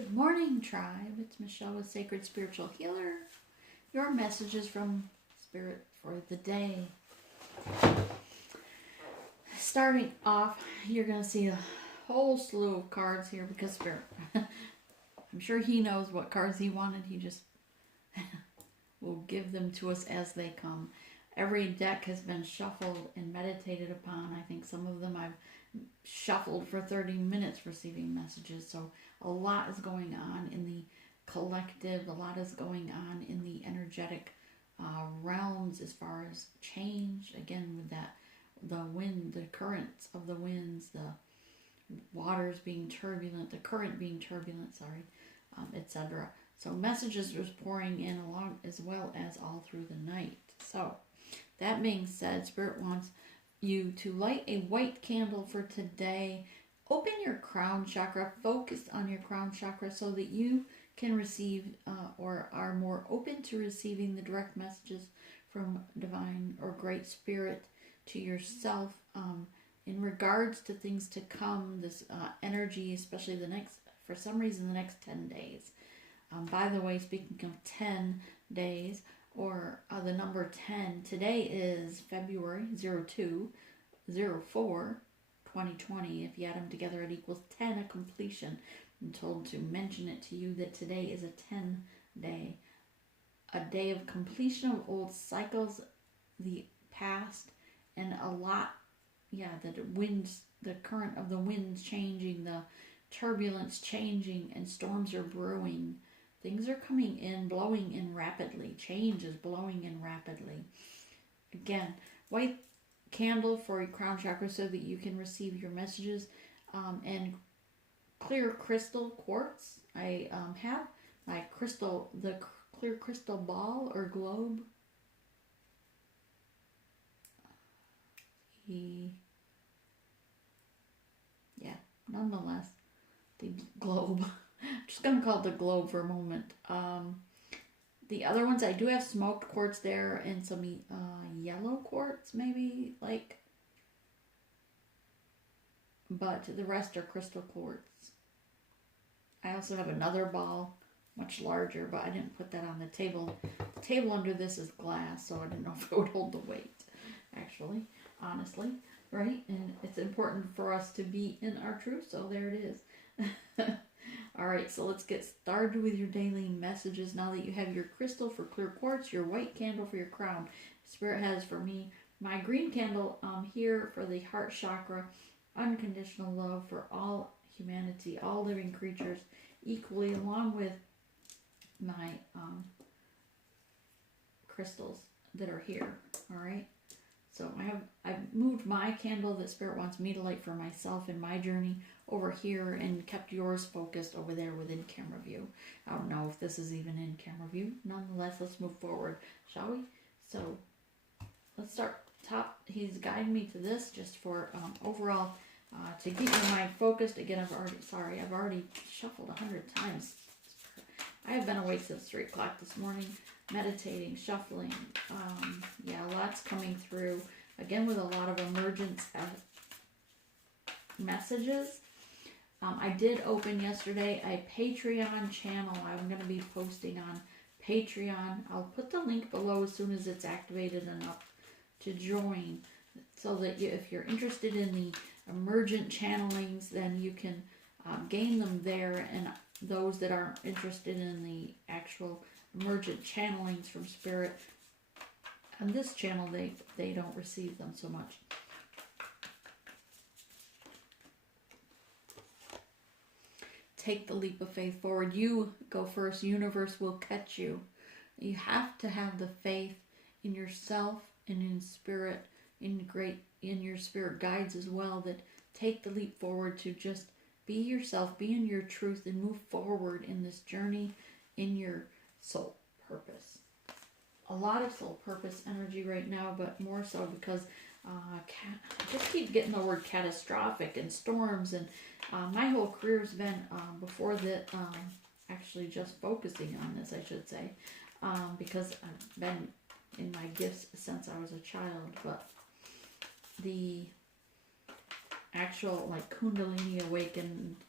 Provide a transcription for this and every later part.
Good morning, tribe. It's Michelle with Sacred Spiritual Healer. Your messages from Spirit for the day. Starting off, you're going to see a whole slew of cards here because Spirit, I'm sure he knows what cards he wanted. He just will give them to us as they come. Every deck has been shuffled and meditated upon. I think some of them I've shuffled for 30 minutes receiving messages. So a lot is going on in the collective. A lot is going on in the energetic realms as far as change. Again, with that, the wind, the currents of the winds, the waters being turbulent, the current being turbulent, etc. So messages was pouring in along as well as all through the night. So that being said, Spirit wants you to light a white candle for today. Open your crown chakra, focus on your crown chakra so that you can receive or are more open to receiving the direct messages from divine or great spirit to yourself in regards to things to come, this energy, especially for some reason, the next 10 days. By the way, speaking of 10 days, or the number 10, today is February 02/04/2020. If you add them together, it equals 10, a completion. I'm told to mention it to you that today is a 10 day, a day of completion of old cycles, the past, and a lot, the current of the winds changing, the turbulence changing, and storms are brewing. Things are coming in, blowing in rapidly. Change is blowing in rapidly. Again, white candle for your crown chakra so that you can receive your messages. And clear crystal quartz. I have my crystal, the clear crystal ball or globe. Nonetheless, the globe. I'm just going to call it the globe for a moment. The other ones, I do have smoked quartz there and some yellow quartz, maybe, but the rest are crystal quartz. I also have another ball, much larger, but I didn't put that on the table. The table under this is glass, so I didn't know if it would hold the weight, actually, honestly, right? And it's important for us to be in our truth, so there it is. All right, so let's get started with your daily messages. Now that you have your crystal for clear quartz, your white candle for your crown, Spirit has for me my green candle here for the heart chakra, unconditional love for all humanity, all living creatures equally, along with my crystals that are here. All right, so I've moved my candle that Spirit wants me to light for myself in my journey over here and kept yours focused over there within camera view. I don't know if this is even in camera view. Nonetheless, let's move forward, shall we? So let's start top. He's guiding me to this just for overall to get your mind focused. Again, I've already shuffled 100 times. I have been awake since 3 o'clock this morning, meditating, shuffling. Lots coming through. Again, with a lot of emergence messages. I did open yesterday a Patreon channel. I'm going to be posting on Patreon. I'll put the link below as soon as it's activated and up to join, so that if you're interested in the emergent channelings, then you can gain them there. And those that aren't interested in the actual emergent channelings from Spirit, on this channel, they don't receive them so much. Take the leap of faith forward. You go first. Universe will catch you. You have to have the faith in yourself and in Spirit, in your Spirit guides as well, that take the leap forward to just be yourself, be in your truth, and move forward in this journey in your soul purpose. A lot of soul purpose energy right now, but more so because I just keep getting the word catastrophic and storms, and my whole career has been before that actually just focusing on this, I should say, because I've been in my gifts since I was a child. But the actual Kundalini awakened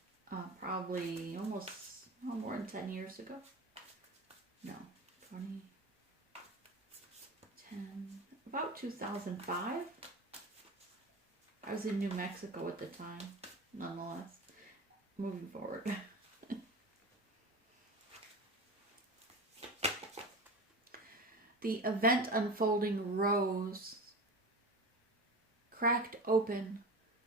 probably almost Oh, more than 10 years ago. No, 2010, about 2005. I was in New Mexico at the time, nonetheless. Moving forward. The event unfolding rose, cracked open.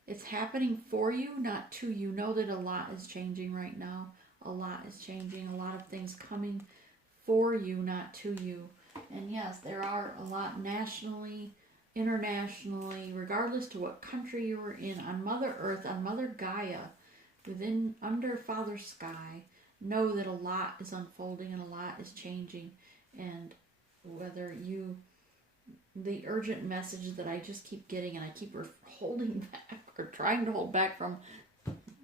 It's happening for you, not to you. Know that a lot is changing right now. A lot is changing. A lot of things coming for you, not to you. And yes, there are a lot nationally, internationally, regardless to what country you were in, on Mother Earth, on Mother Gaia, within, under Father Sky. Know that a lot is unfolding and a lot is changing. And whether you, the urgent message that I just keep getting, and I keep holding back or trying to hold back from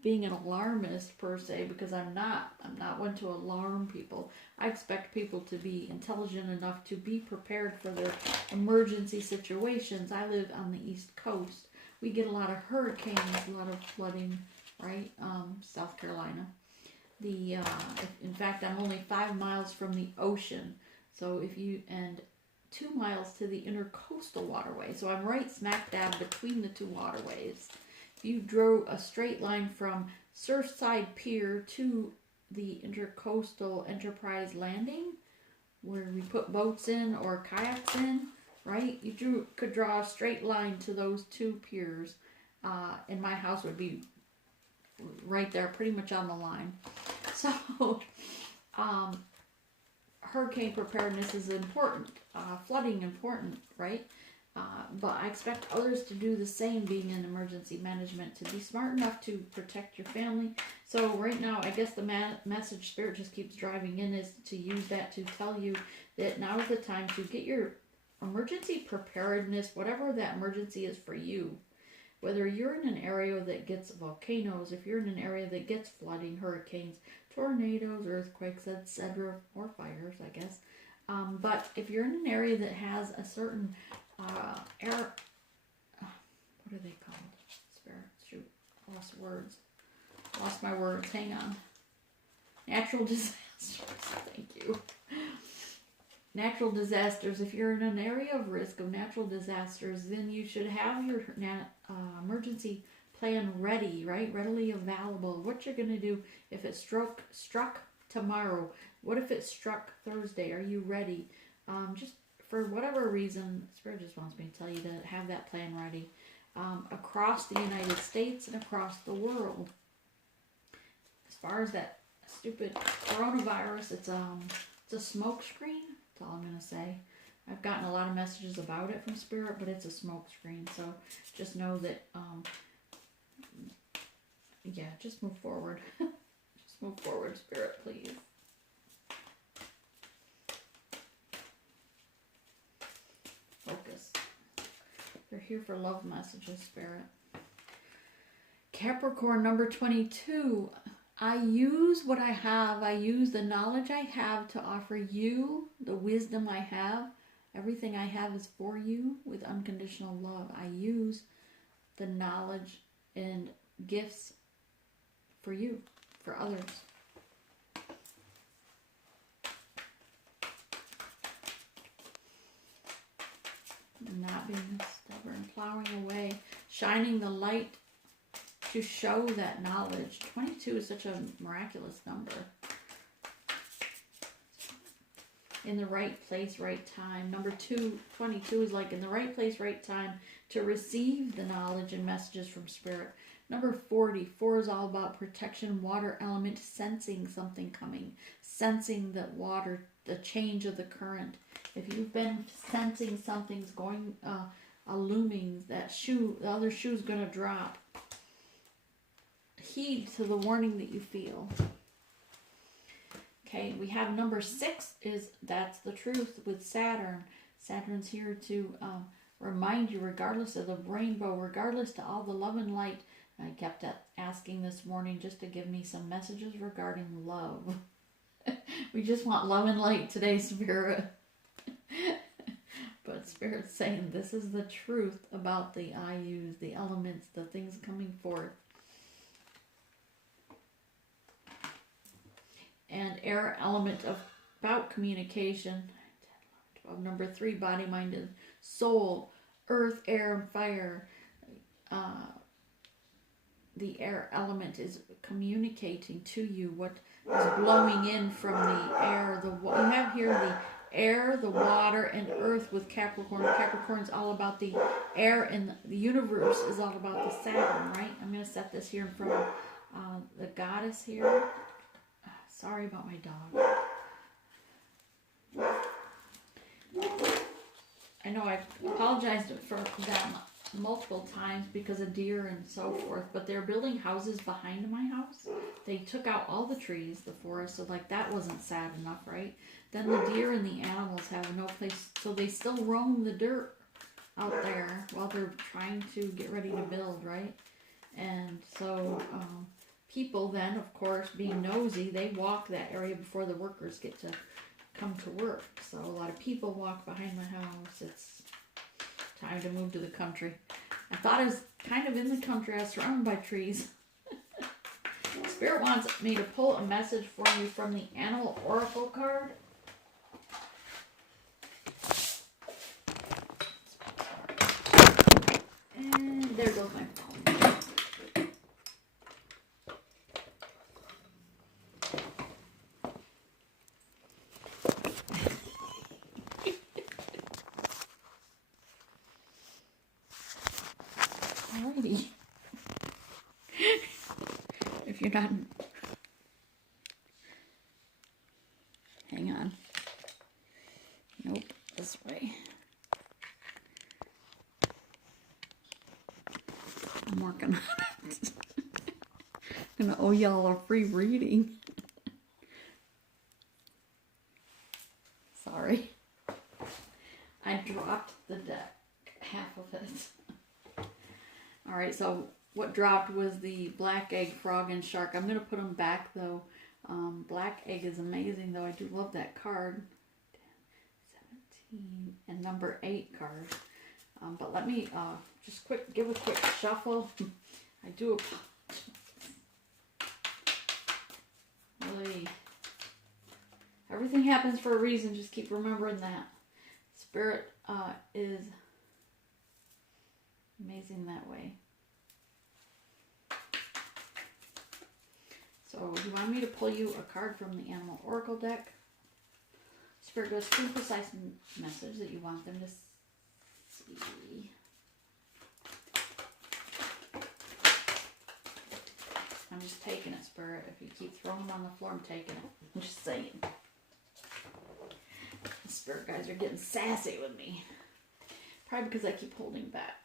being an alarmist per se, because I'm not one to alarm people. I expect people to be intelligent enough to be prepared for their emergency situations. I live on the East Coast. We get a lot of hurricanes, a lot of flooding, right? South Carolina. In fact, I'm only 5 miles from the ocean. So and 2 miles to the intercoastal waterway. So I'm right smack dab between the two waterways. If you drew a straight line from Surfside Pier to the intercoastal Enterprise Landing, where we put boats in or kayaks in, right? You could draw a straight line to those two piers, and my house would be right there, pretty much on the line. So, hurricane preparedness is important, flooding important, right? But I expect others to do the same, being in emergency management, to be smart enough to protect your family. So right now, I guess the message Spirit just keeps driving in is to use that to tell you that now is the time to get your emergency preparedness, whatever that emergency is for you. Whether you're in an area that gets volcanoes, if you're in an area that gets flooding, hurricanes, tornadoes, earthquakes, etc., or fires, I guess. But if you're in an area that has a certain what are they called? Spirit, shoot, lost my words, hang on. Natural disasters, thank you. Natural disasters, if you're in an area of risk of natural disasters, then you should have your emergency plan ready, right? Readily available. What you're going to do if it struck tomorrow? What if it struck Thursday? Are you ready? Just for whatever reason, Spirit just wants me to tell you to have that plan ready. Across the United States and across the world. As far as that stupid coronavirus, it's a smoke screen. That's all I'm going to say. I've gotten a lot of messages about it from Spirit, but it's a smoke screen. So just know that, yeah, just move forward. Just move forward, Spirit, please. Focus. They're here for love messages, Spirit. Capricorn number 22. I use what I have. I use the knowledge I have to offer you the wisdom I have. Everything I have is for you with unconditional love. I use the knowledge and gifts for you, for others. Not being stubborn, plowing away, shining the light to show that knowledge. 22 is such a miraculous number. In the right place, right time. Number 22 is like in the right place, right time to receive the knowledge and messages from Spirit. Number 4 is all about protection, water element, sensing something coming, sensing that water, the change of the current. If you've been sensing something's going, a looming, that shoe, the other shoe's going to drop. Heed to the warning that you feel. Okay, we have number 6 that's the truth with Saturn. Saturn's here to remind you, regardless of the rainbow, regardless to all the love and light. I kept asking this morning just to give me some messages regarding love. We just want love and light today, Spirit. But Spirit's saying this is the truth about the IUs, the elements, the things coming forth. air element about communication. Number 3, body, mind, and soul. Earth, air, and fire. The air element is communicating to you what is blowing in from the air. You have here the air, the water, and earth with Capricorn. Capricorn is all about the air, and the universe is all about the Saturn, right? I'm going to set this here in front of the goddess here. Sorry about my dog. I know I apologized for that multiple times because of deer and so forth, but they're building houses behind my house. They took out all the trees, the forest, so like that wasn't sad enough, right? Then the deer and the animals have no place, so they still roam the dirt out there while they're trying to get ready to build, right? And so people then, of course, being nosy, they walk that area before the workers get to come to work. So a lot of people walk behind my house. It's time to move to the country. I thought I was kind of in the country. I was surrounded by trees. Spirit wants me to pull a message for you from the Animal Oracle card. And there goes my phone. Alrighty. If you're not... Hang on. Nope, this way. I'm working on it. I'm gonna owe y'all a free reading. Sorry. I dropped the deck. Half of it. Alright, so what dropped was the black egg, frog, and shark. I'm going to put them back, though. Black egg is amazing, though. I do love that card. 17 and number 8 card. But let me just give a quick shuffle. I do really, everything happens for a reason. Just keep remembering that. Spirit is amazing that way. So, do you want me to pull you a card from the Animal Oracle deck? Spirit goes through precise message that you want them to see. I'm just taking it, Spirit. If you keep throwing them on the floor, I'm taking it. I'm just saying. The Spirit guys are getting sassy with me. Probably because I keep holding back.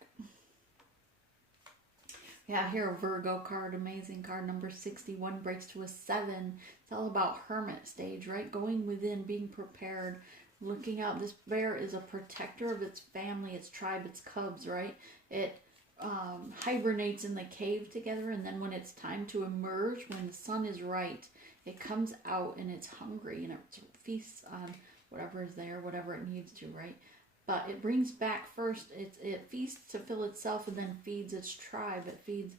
Yeah, here a Virgo card, amazing card, number 61, breaks to a 7. It's all about hermit stage, right? Going within, being prepared, looking out. This bear is a protector of its family, its tribe, its cubs, right? It hibernates in the cave together, and then when it's time to emerge, when the sun is right, it comes out and it's hungry and it feasts on whatever is there, whatever it needs to, right? But it brings back first, it feasts to fill itself and then feeds its tribe. It feeds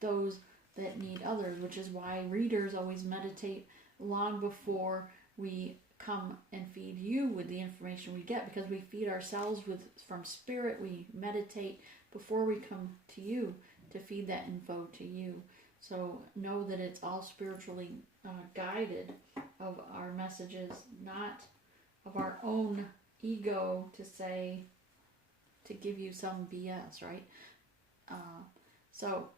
those that need others, which is why readers always meditate long before we come and feed you with the information we get, because we feed ourselves from spirit. We meditate before we come to you to feed that info to you. So know that it's all spiritually guided of our messages, not of our own ego to give you some BS, right? So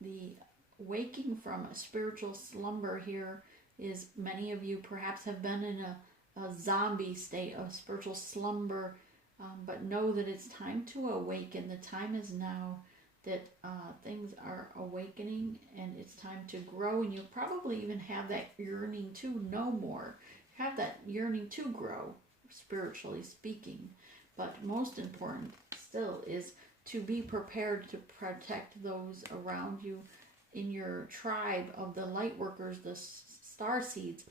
the waking from a spiritual slumber here is, many of you perhaps have been in a zombie state of spiritual slumber, but know that it's time to awaken. The time is now that things are awakening, and it's time to grow, and you probably even have that yearning to know more. You have that yearning to grow, spiritually speaking, but most important still is to be prepared to protect those around you in your tribe of the light workers, the star seeds.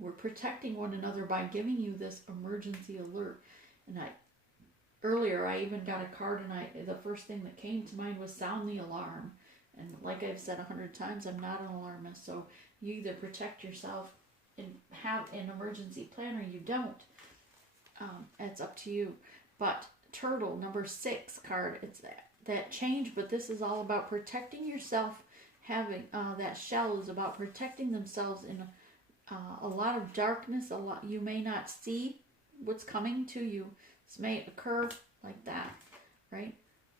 We're protecting one another by giving you this emergency alert. And earlier I even got a card, and the first thing that came to mind was sound the alarm. And like I've said 100 times, I'm not an alarmist, so you either protect yourself have an emergency plan or you don't. It's up to you. But Turtle, number 6 card, it's that change, but this is all about protecting yourself. Having that shell is about protecting themselves in a lot of darkness. A lot you may not see what's coming to you. This may occur like that, right?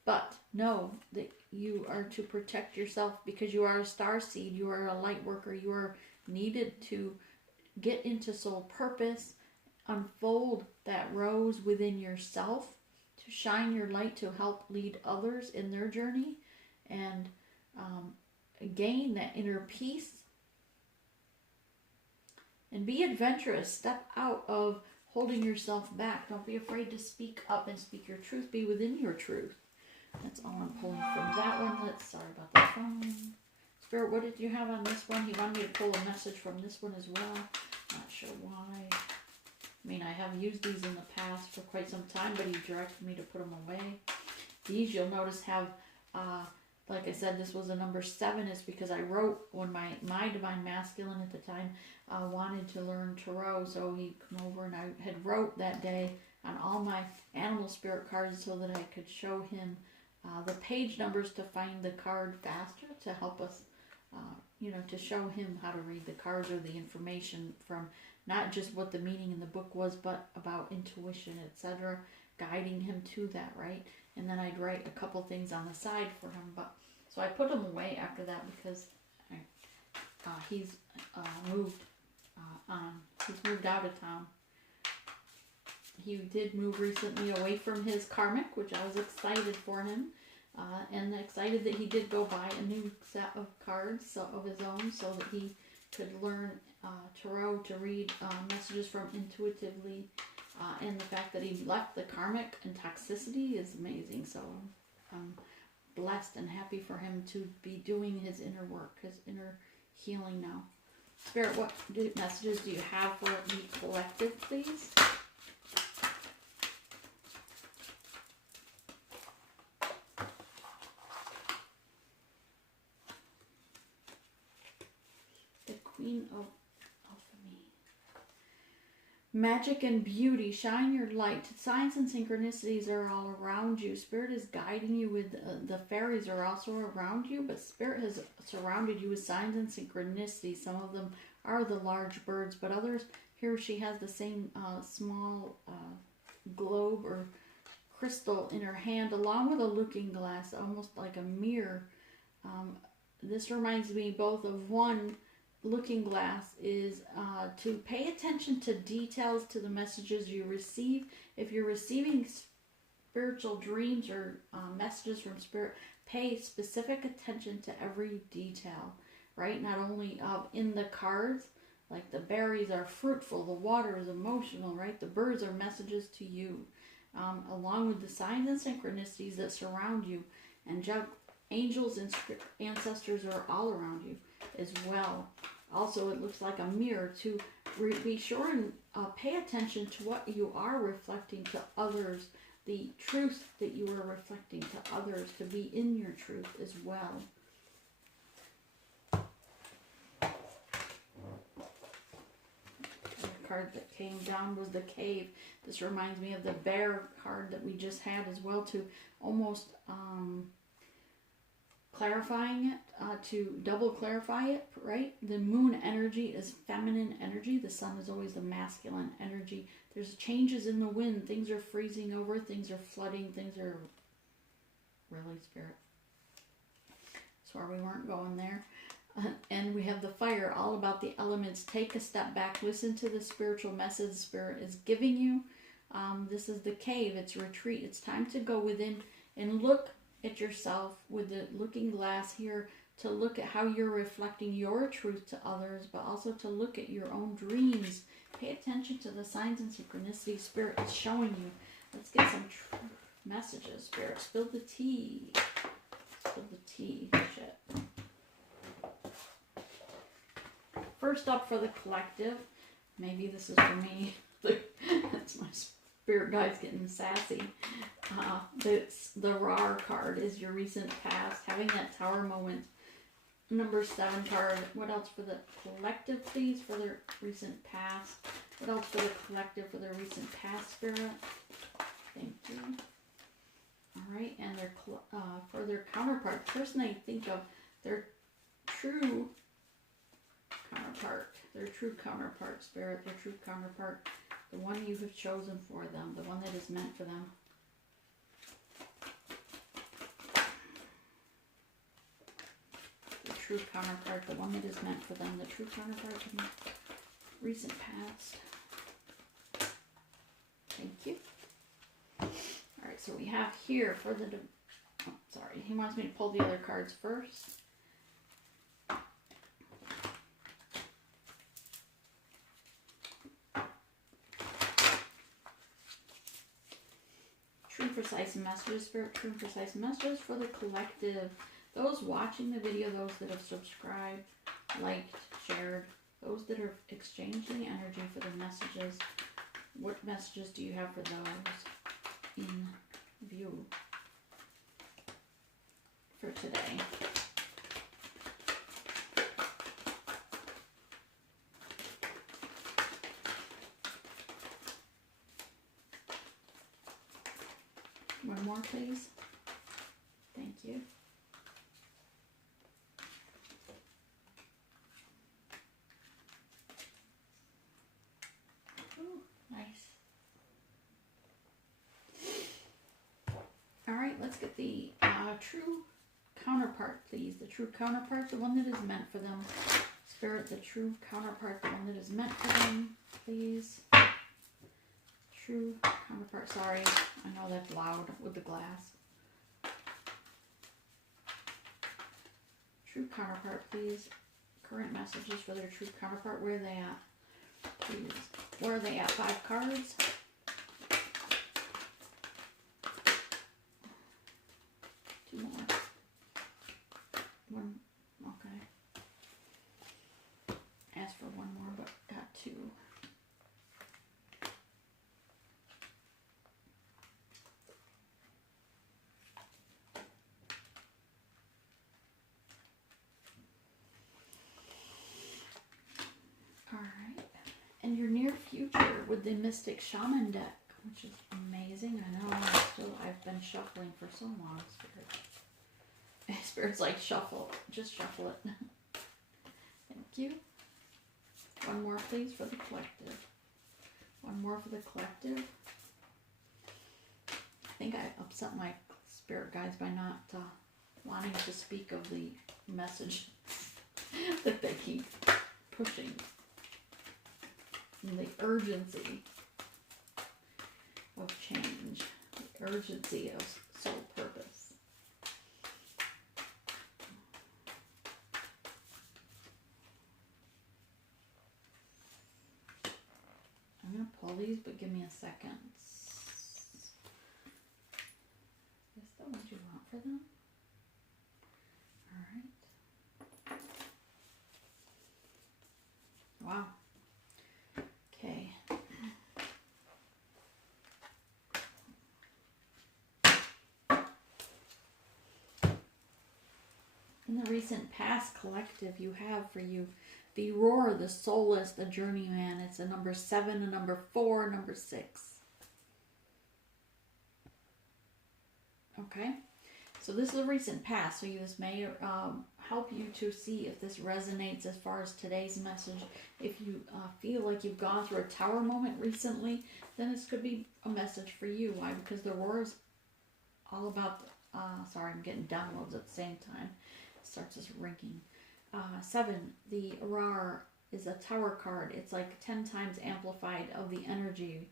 But know that you are to protect yourself because you are a star seed. You are a light worker. You are needed to get into soul purpose, unfold that rose within yourself, to shine your light, to help lead others in their journey, and gain that inner peace. And be adventurous. Step out of holding yourself back. Don't be afraid to speak up and speak your truth. Be within your truth. That's all I'm pulling from that one. Sorry about that phone. Spirit, what did you have on this one? He wanted me to pull a message from this one as well. Not sure why. I mean, I have used these in the past for quite some time, but he directed me to put them away. These, you'll notice, have, like I said, this was a number 7. It's because I wrote when my Divine Masculine at the time wanted to learn Tarot, so he came over and I had wrote that day on all my animal spirit cards so that I could show him the page numbers to find the card faster, to help us, to show him how to read the cards or the information from not just what the meaning in the book was, but about intuition, etc., guiding him to that, right? And then I'd write a couple things on the side for him. But so I put him away after that because he's moved on. He's moved out of town. He did move recently away from his karmic, which I was excited for him, and excited that he did go buy a new set of cards of his own so that he could learn Tarot to read messages from intuitively, and the fact that he left the karmic and toxicity is amazing. So I'm blessed and happy for him to be doing his inner work, his inner healing now. Spirit, what messages do you have for the collective, please? The Queen of Alchemy. Magic and beauty, shine your light. Signs and synchronicities are all around you. Spirit is guiding you with, the fairies are also around you, but Spirit has surrounded you with signs and synchronicities. Some of them are the large birds, but others, here she has the same small globe or crystal in her hand, along with a looking glass, almost like a mirror. This reminds me both of one. Looking glass is to pay attention to details, to the messages you receive. If you're receiving spiritual dreams or messages from Spirit, pay specific attention to every detail, right? Not only in the cards, like the berries are fruitful, the water is emotional, right? The birds are messages to you, along with the signs and synchronicities that surround you. And angels and ancestors are all around you as well. Also, it looks like a mirror to be sure and pay attention to what you are reflecting to others, the truth that you are reflecting to others, to be in your truth as well. The card that came down was the Cave. This reminds me of the Bear card that we just had as well, to almost clarifying it, to double clarify it, right? The moon energy is feminine energy. The sun is always the masculine energy. There's changes in the wind. Things are freezing over. Things are flooding. Things are really, Spirit. Sorry, we weren't going there. And we have the Fire, all about the elements. Take a step back. Listen to the spiritual message Spirit is giving you. This is the Cave. It's retreat. It's time to go within and look at yourself with the looking glass here, to look at how you're reflecting your truth to others, but also to look at your own dreams. Pay attention to the signs and synchronicities Spirit is showing you. Let's get some messages, Spirit. Spill the tea. Spill the tea. Shit. First up for the collective, maybe this is for me. That's my Spirit guide's getting sassy. The RAR card is your recent past, having that Tower moment. number 7 card. What else for the collective, please, for their recent past? What else for the collective for their recent past, Spirit? Thank you. All right, and their for their counterpart, the person I think of, their true counterpart, Spirit, their true counterpart, the one you have chosen for them, the one that is meant for them. The true counterpart, the one that is meant for them, the true counterpart in the recent past. Thank you. Alright, so we have here for the... Oh, sorry, he wants me to pull the other cards first. True precise messages, Spirit, true precise messages for the collective. Those watching the video, those that have subscribed, liked, shared, those that are exchanging energy for the messages. What messages do you have for those in view for today? One more, please. Thank you. Ooh, nice. All right, let's get the true counterpart, please. The true counterpart, the one that is meant for them. Spirit, the true counterpart, the one that is meant for them, please. True counterpart. Sorry, I know that's loud with the glass. True counterpart, please. Current messages for their true counterpart. Where are they at? Please. Where are they at? 5 cards. Two more. One. Okay. Asked for one more, but got 2. And your near future with the Mystic Shaman deck, which is amazing. I know, I've been shuffling for so long, Spirit. Spirit's like, shuffle, just shuffle it. Thank you. One more, please, for the collective. One more for the collective. I think I upset my spirit guides by not wanting to speak of the message that they keep pushing. And the urgency of change, the urgency of soul purpose. I'm going to pull these, but give me a second. Is this the ones you want for them? All right. Wow. Okay. In the recent past collective, you have for you the Roar, the Soulless, the Journeyman. It's a number 7, a number 4, a number 6. Okay. So this is a recent past, so this may help you to see if this resonates as far as today's message. If you feel like you've gone through a tower moment recently, then this could be a message for you. Why? Because the Roar is all about, sorry, I'm getting downloads at the same time. It starts as ringing. 7, the Roar is a tower card. It's like 10 times amplified of the energy.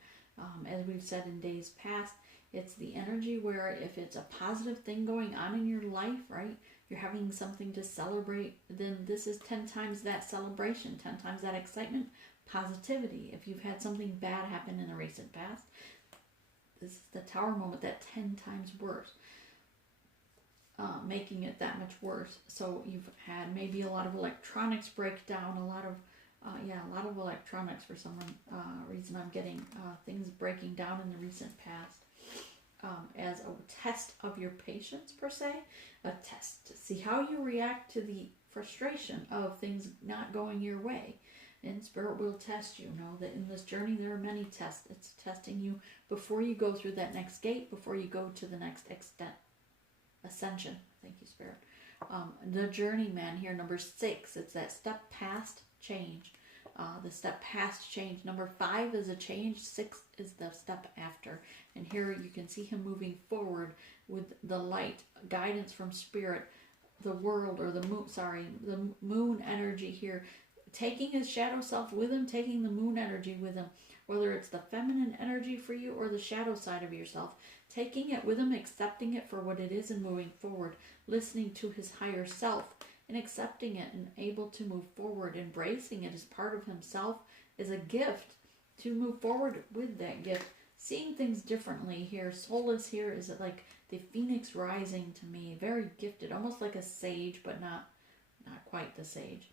As we've said in days past, it's the energy where if it's a positive thing going on in your life, right? You're having something to celebrate, then this is 10 times that celebration, 10 times that excitement, positivity. If you've had something bad happen in the recent past, this is the tower moment, that 10 times worse, making it that much worse. So you've had maybe a lot of electronics breakdown, a lot of electronics for some reason. I'm getting things breaking down in the recent past. As a test of your patience, per se, a test to see how you react to the frustration of things not going your way. And Spirit will test you. Know that in this journey there are many tests. It's testing you before you go through that next gate, before you go to the next ascension. Thank you, Spirit. The journeyman here, number 6, it's that step past change. The step past change. Number 5 is a change. 6 is the step after. And here you can see him moving forward with the light, guidance from Spirit, the world, or the moon energy here, taking his shadow self with him, taking the moon energy with him, whether it's the feminine energy for you or the shadow side of yourself, taking it with him, accepting it for what it is and moving forward, listening to his higher self and accepting it and able to move forward, embracing it as part of himself, as a gift to move forward with that gift, seeing things differently here. Soulless here is like the phoenix rising to me, very gifted, almost like a sage, but not quite the sage.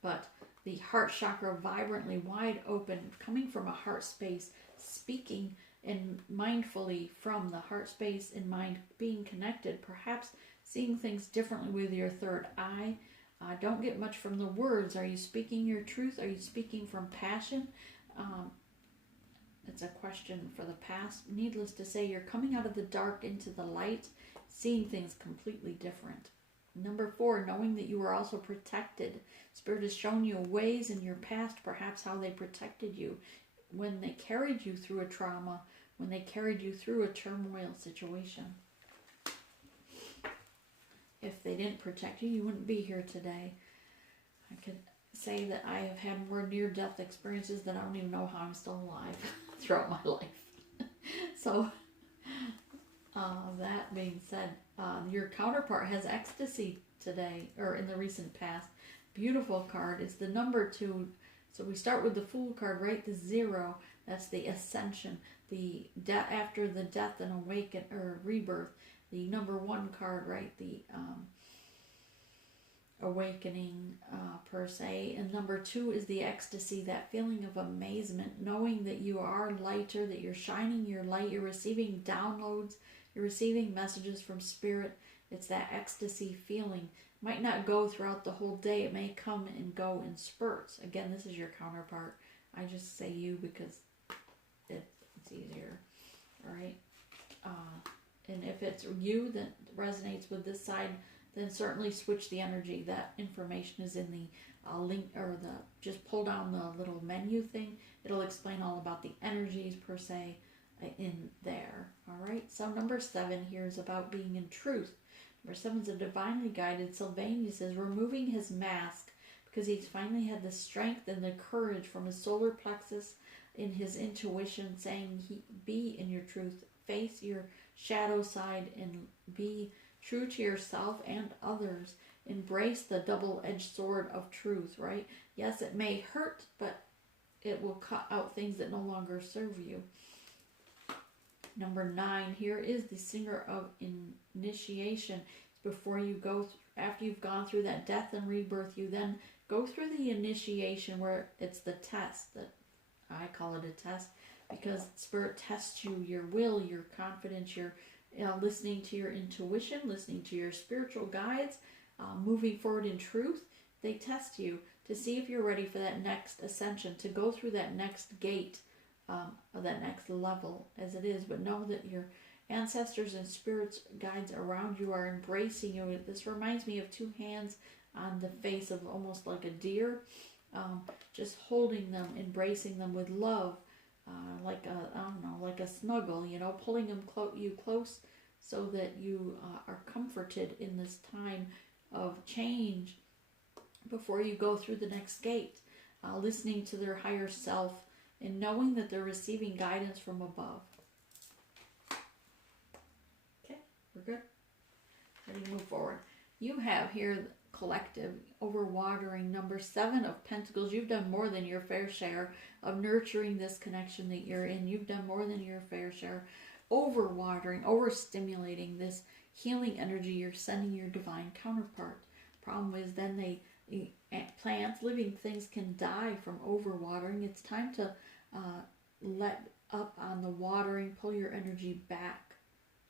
But the heart chakra vibrantly wide open, coming from a heart space, speaking and mindfully from the heart space and mind, being connected, perhaps seeing things differently with your third eye. Don't get much from the words. Are you speaking your truth? Are you speaking from passion? It's a question for the past. Needless to say, you're coming out of the dark into the light, seeing things completely different. Number 4, knowing that you are also protected. Spirit has shown you ways in your past, perhaps how they protected you when they carried you through a trauma, when they carried you through a turmoil situation. If they didn't protect you, you wouldn't be here today. I could say that I have had more near-death experiences that I don't even know how I'm still alive throughout my life. So, that being said, your counterpart has ecstasy today, or in the recent past. Beautiful card. It's the number 2. So we start with the Fool card, right? The 0. That's the ascension. The after the death and awaken or rebirth. The number 1 card, right? The awakening per se. And number 2 is the ecstasy, that feeling of amazement, knowing that you are lighter, that you're shining your light, you're receiving downloads, you're receiving messages from Spirit. It's that ecstasy feeling. Might not go throughout the whole day. It may come and go in spurts. Again, this is your counterpart. I just say you because it's easier. All right. And if it's you that resonates with this side, then certainly switch the energy. That information is in the link, or just pull down the little menu thing. It'll explain all about the energies per se in there. All right. So number 7 here is about being in truth. Number 7 is a divinely guided. Sylvania says removing his mask because he's finally had the strength and the courage from his solar plexus in his intuition, saying be in your truth, face your shadow side, and be true to yourself and others. Embrace the double-edged sword of truth, right? Yes, it may hurt, but it will cut out things that no longer serve you. Number 9 here is the singer of initiation. Before you go, after you've gone through that death and rebirth, you then go through the initiation where it's the test. That I call it a test because Spirit tests you, your will, your confidence, your listening to your intuition, listening to your spiritual guides, moving forward in truth. They test you to see if you're ready for that next ascension, to go through that next gate, of that next level as it is. But know that your ancestors and spirits guides around you are embracing you. This reminds me of 2 hands on the face of almost like a deer, just holding them, embracing them with love, like a snuggle, pulling them you close so that you are comforted in this time of change before you go through the next gate, listening to their higher self and knowing that they're receiving guidance from above. Okay, we're good. Ready to move forward. You have here collective overwatering. Number 7 of Pentacles. You've done more than your fair share of nurturing this connection that you're in. You've done more than your fair share. Overwatering, overstimulating this healing energy you're sending your divine counterpart. Problem is then plants, living things can die from overwatering. It's time to let up on the watering, pull your energy back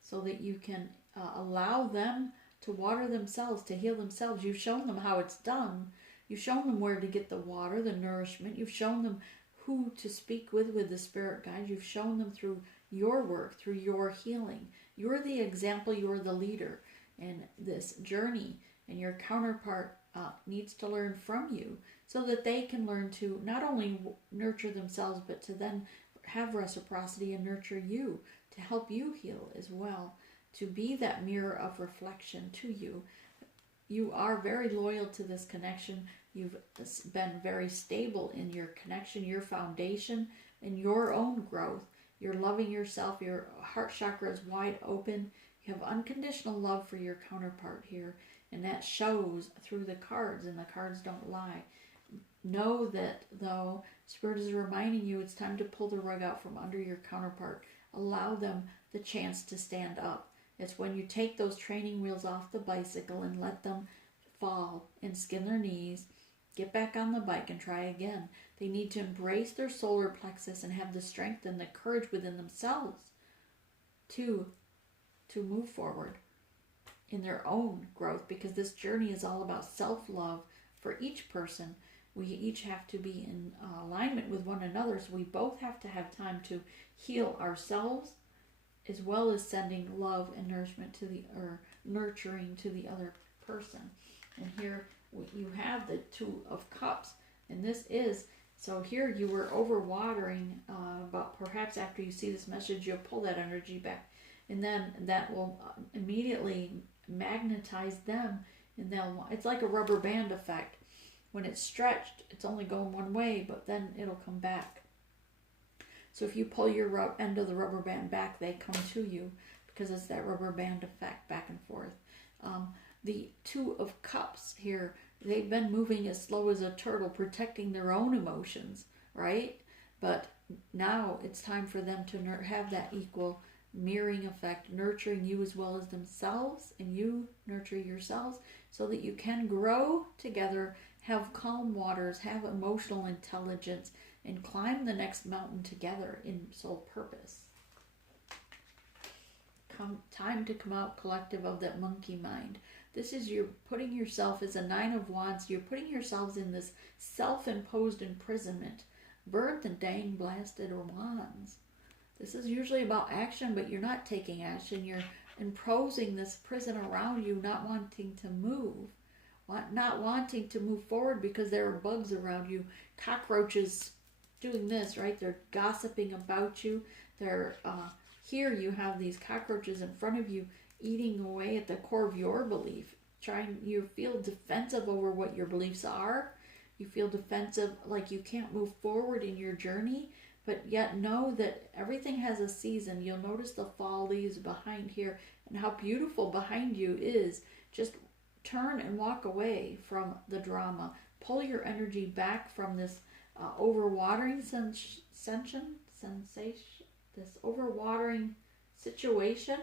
so that you can allow them to water themselves, to heal themselves. You've shown them how it's done. You've shown them where to get the water, the nourishment. You've shown them who to speak with the spirit guides. You've shown them through your work, through your healing. You're the example, you're the leader in this journey, and your counterpart needs to learn from you so that they can learn to not only nurture themselves, but to then have reciprocity and nurture you, to help you heal as well, to be that mirror of reflection to you. You are very loyal to this connection. You've been very stable in your connection, your foundation, and your own growth. You're loving yourself. Your heart chakra is wide open. You have unconditional love for your counterpart here, and that shows through the cards, and the cards don't lie. Know that, though, Spirit is reminding you it's time to pull the rug out from under your counterpart. Allow them the chance to stand up. It's when you take those training wheels off the bicycle and let them fall and skin their knees, get back on the bike and try again. They need to embrace their solar plexus and have the strength and the courage within themselves to move forward in their own growth, because this journey is all about self-love for each person. We each have to be in alignment with one another, so we both have to have time to heal ourselves, as well as sending love and nourishment to nurturing to the other person. And here you have the Two of Cups, and this is, so here you were overwatering, but perhaps after you see this message, you'll pull that energy back, and then that will immediately magnetize them, and it's like a rubber band effect. When it's stretched, it's only going one way, but then it'll come back. So if you pull your end of the rubber band back, they come to you, because it's that rubber band effect back and forth. The Two of Cups here, they've been moving as slow as a turtle, protecting their own emotions, right? But now it's time for them to have that equal mirroring effect, nurturing you as well as themselves, and you nurture yourselves so that you can grow together, have calm waters, have emotional intelligence, and climb the next mountain together in soul purpose. Time to come out collective of that monkey mind. This is you're putting yourself as a Nine of Wands. You're putting yourselves in this self-imposed imprisonment. Burn the dang blasted wands. This is usually about action, but you're not taking action. You're imposing this prison around you, not wanting to move. Not wanting to move forward because there are bugs around you. Cockroaches doing this, right? They're gossiping about you. They're here you have these cockroaches in front of you eating away at the core of your belief. You feel defensive over what your beliefs are. You feel defensive, like you can't move forward in your journey, but yet know that everything has a season. You'll notice the fall leaves behind here and how beautiful behind you is. Just turn and walk away from the drama. Pull your energy back from this overwatering sensation, this overwatering situation.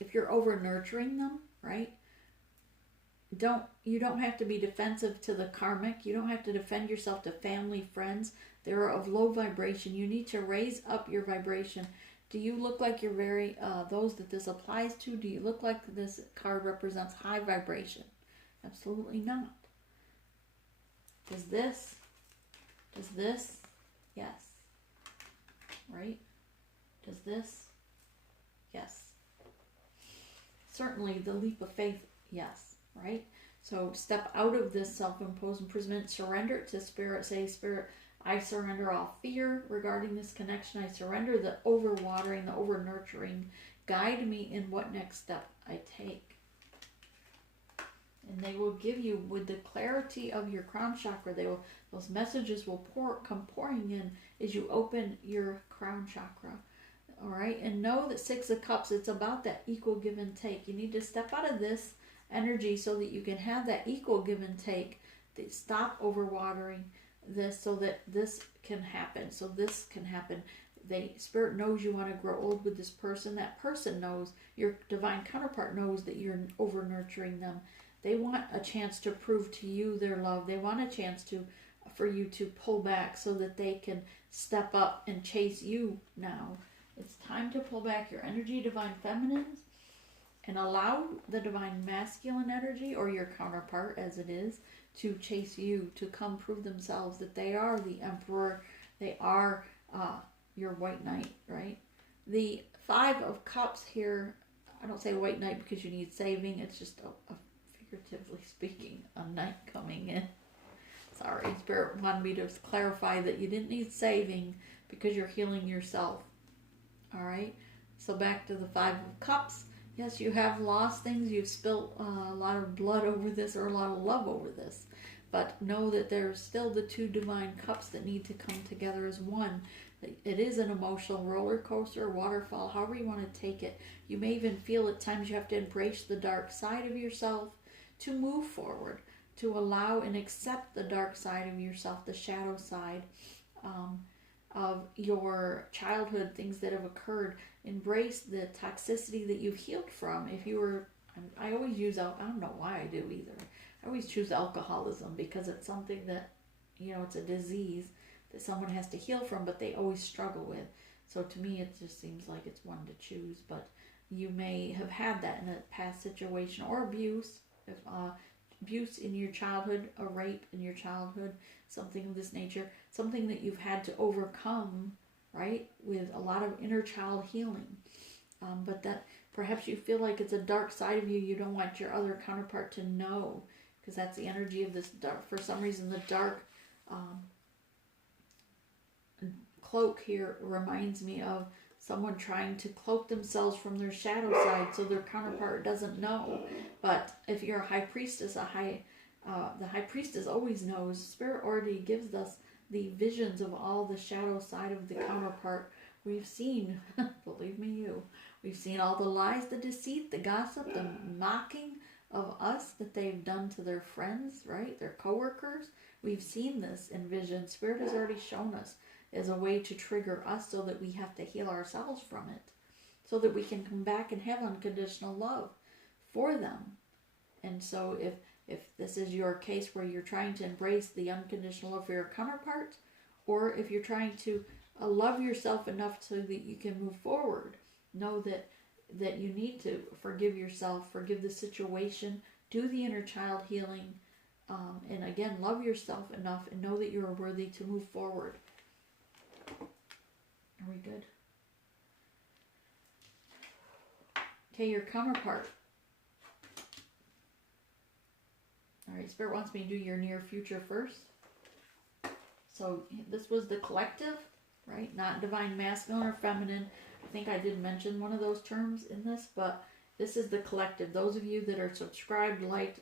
If you're over nurturing them, right? You don't have to be defensive to the karmic. You don't have to defend yourself to family, friends. They're of low vibration. You need to raise up your vibration. Do you look like you're very, those that this applies to, do you look like this card represents high vibration? Absolutely not. Does this? Yes. Right? Does this? Yes. Certainly the leap of faith, yes. Right? So step out of this self-imposed imprisonment, surrender it to Spirit. Say, Spirit, I surrender all fear regarding this connection. I surrender the overwatering, the over-nurturing. Guide me in what next step I take. And they will give you, with the clarity of your crown chakra, those messages will come pouring in as you open your crown chakra. All right? And know that Six of Cups, it's about that equal give and take. You need to step out of this energy so that you can have that equal give and take. Stop overwatering this so that this can happen. So this can happen. Spirit knows you want to grow old with this person. That person knows, your divine counterpart knows that you're over nurturing them. They want a chance to prove to you their love. They want a chance for you to pull back so that they can step up and chase you now. It's time to pull back your energy, divine feminines. and allow the divine masculine energy, or your counterpart as it is, to chase you, to come prove themselves that they are the emperor, they are your white knight, right? The Five of Cups here, I don't say white knight because you need saving, it's just a figuratively speaking, a knight coming in. Sorry, Spirit wanted me to clarify that you didn't need saving because you're healing yourself. All right, so back to the Five of Cups. Yes, you have lost things. You've spilled a lot of blood over this, or a lot of love over this. But know that there's still the two divine cups that need to come together as one. It is an emotional roller coaster, waterfall, however you want to take it. You may even feel at times you have to embrace the dark side of yourself to move forward, to allow and accept the dark side of yourself, the shadow side of your childhood, things that have occurred. Embrace the toxicity that you've healed from. If you were, I always use, I don't know why I do either. I always choose alcoholism because it's something that, it's a disease that someone has to heal from, but they always struggle with. So to me, it just seems like it's one to choose. But you may have had that in a past situation, or abuse, if abuse in your childhood, a rape in your childhood, something of this nature, something that you've had to overcome, right, with a lot of inner child healing. But that perhaps you feel like it's a dark side of you you don't want your other counterpart to know, because that's the energy of this dark. For some reason, the dark cloak here reminds me of someone trying to cloak themselves from their shadow side so their counterpart doesn't know. But if you're a high priestess, the high priestess always knows. Spirit already gives us the visions of all the shadow side of the counterpart. We've seen, believe me, we've seen all the lies, the deceit, the gossip, the mocking of us that they've done to their friends, right? Their coworkers. We've seen this in vision. Spirit has already shown us as a way to trigger us so that we have to heal ourselves from it, so that we can come back and have unconditional love for them. And so if this is your case where you're trying to embrace the unconditional love for your counterpart, or if you're trying to love yourself enough so that you can move forward, know that you need to forgive yourself, forgive the situation, do the inner child healing, and again, love yourself enough and know that you are worthy to move forward. Are we good? Okay, your counterpart. All right, Spirit wants me to do your near future first. So this was the collective, right? Not divine masculine or feminine. I think I did mention one of those terms in this, but this is the collective. Those of you that are subscribed, liked,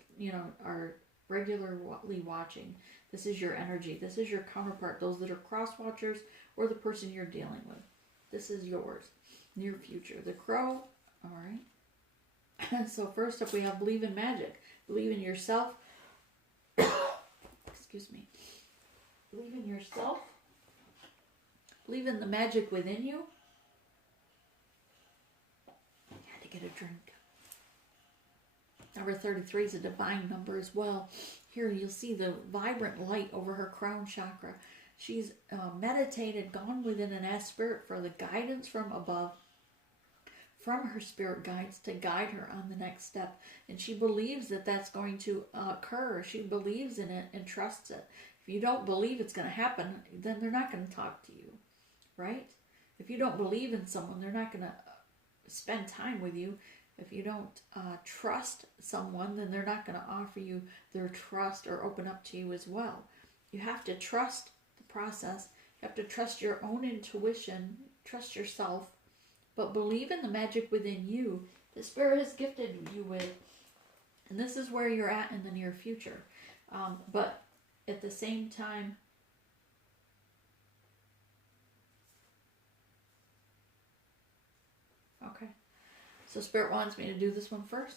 are regularly watching. This is your energy. This is your counterpart. Those that are cross watchers, or the person you're dealing with. This is yours. Near future. The crow. All right. So first up, we have believe in magic. Believe in yourself. Excuse me. Believe in yourself. Believe in the magic within you. I had to get a drink. Number 33 is a divine number as well. Here you'll see the vibrant light over her crown chakra. She's meditated, gone within, and asked Spirit for the guidance from above, from her spirit guides, to guide her on the next step. And she believes that that's going to occur. She believes in it and trusts it. If you don't believe it's going to happen, then they're not going to talk to you, right? If you don't believe in someone, they're not going to spend time with you. If you don't trust someone, then they're not going to offer you their trust or open up to you as well. You have to trust the process. You have to trust your own intuition, trust yourself, but believe in the magic within you the Spirit has gifted you with. And this is where you're at in the near future. But at the same time, okay. So Spirit wants me to do this one first?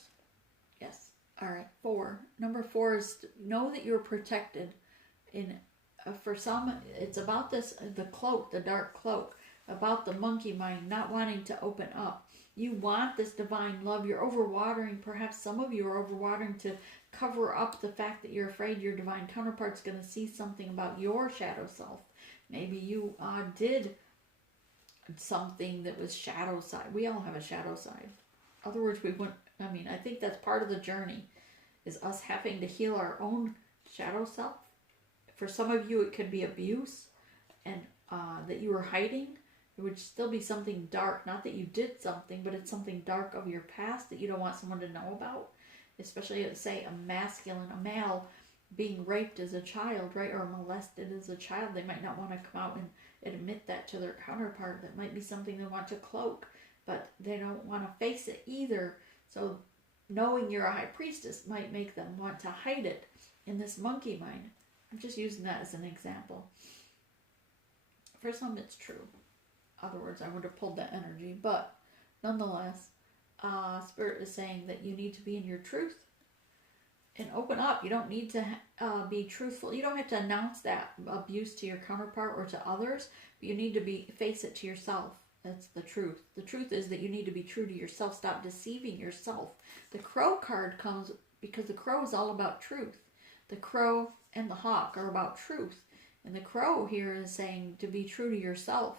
Yes. All right. 4. Number 4 is know that you're protected. For some, it's about this, the cloak, the dark cloak, about the monkey mind not wanting to open up. You want this divine love. You're overwatering. Perhaps some of you are overwatering to cover up the fact that you're afraid your divine counterpart's going to see something about your shadow self. Maybe you did something that was shadow side. We all have a shadow side. In other words, we went I mean, I think that's part of the journey, is us having to heal our own shadow self. For some of you, it could be abuse, and that you were hiding. It would still be something dark. Not that you did something, but it's something dark of your past that you don't want someone to know about. Especially, say, a male being raped as a child, right? Or molested as a child. They might not want to come out and admit that to their counterpart. That might be something they want to cloak, but they don't want to face it either. So knowing you're a high priestess might make them want to hide it in this monkey mind. I'm just using that as an example. For some, it's true. Other words, I would have pulled that energy. But nonetheless, Spirit is saying that you need to be in your truth and open up. You don't need to be truthful. You don't have to announce that abuse to your counterpart or to others. But you need to face it to yourself. That's the truth. The truth is that you need to be true to yourself. Stop deceiving yourself. The crow card comes because the crow is all about truth. The crow and the hawk are about truth. And the crow here is saying to be true to yourself.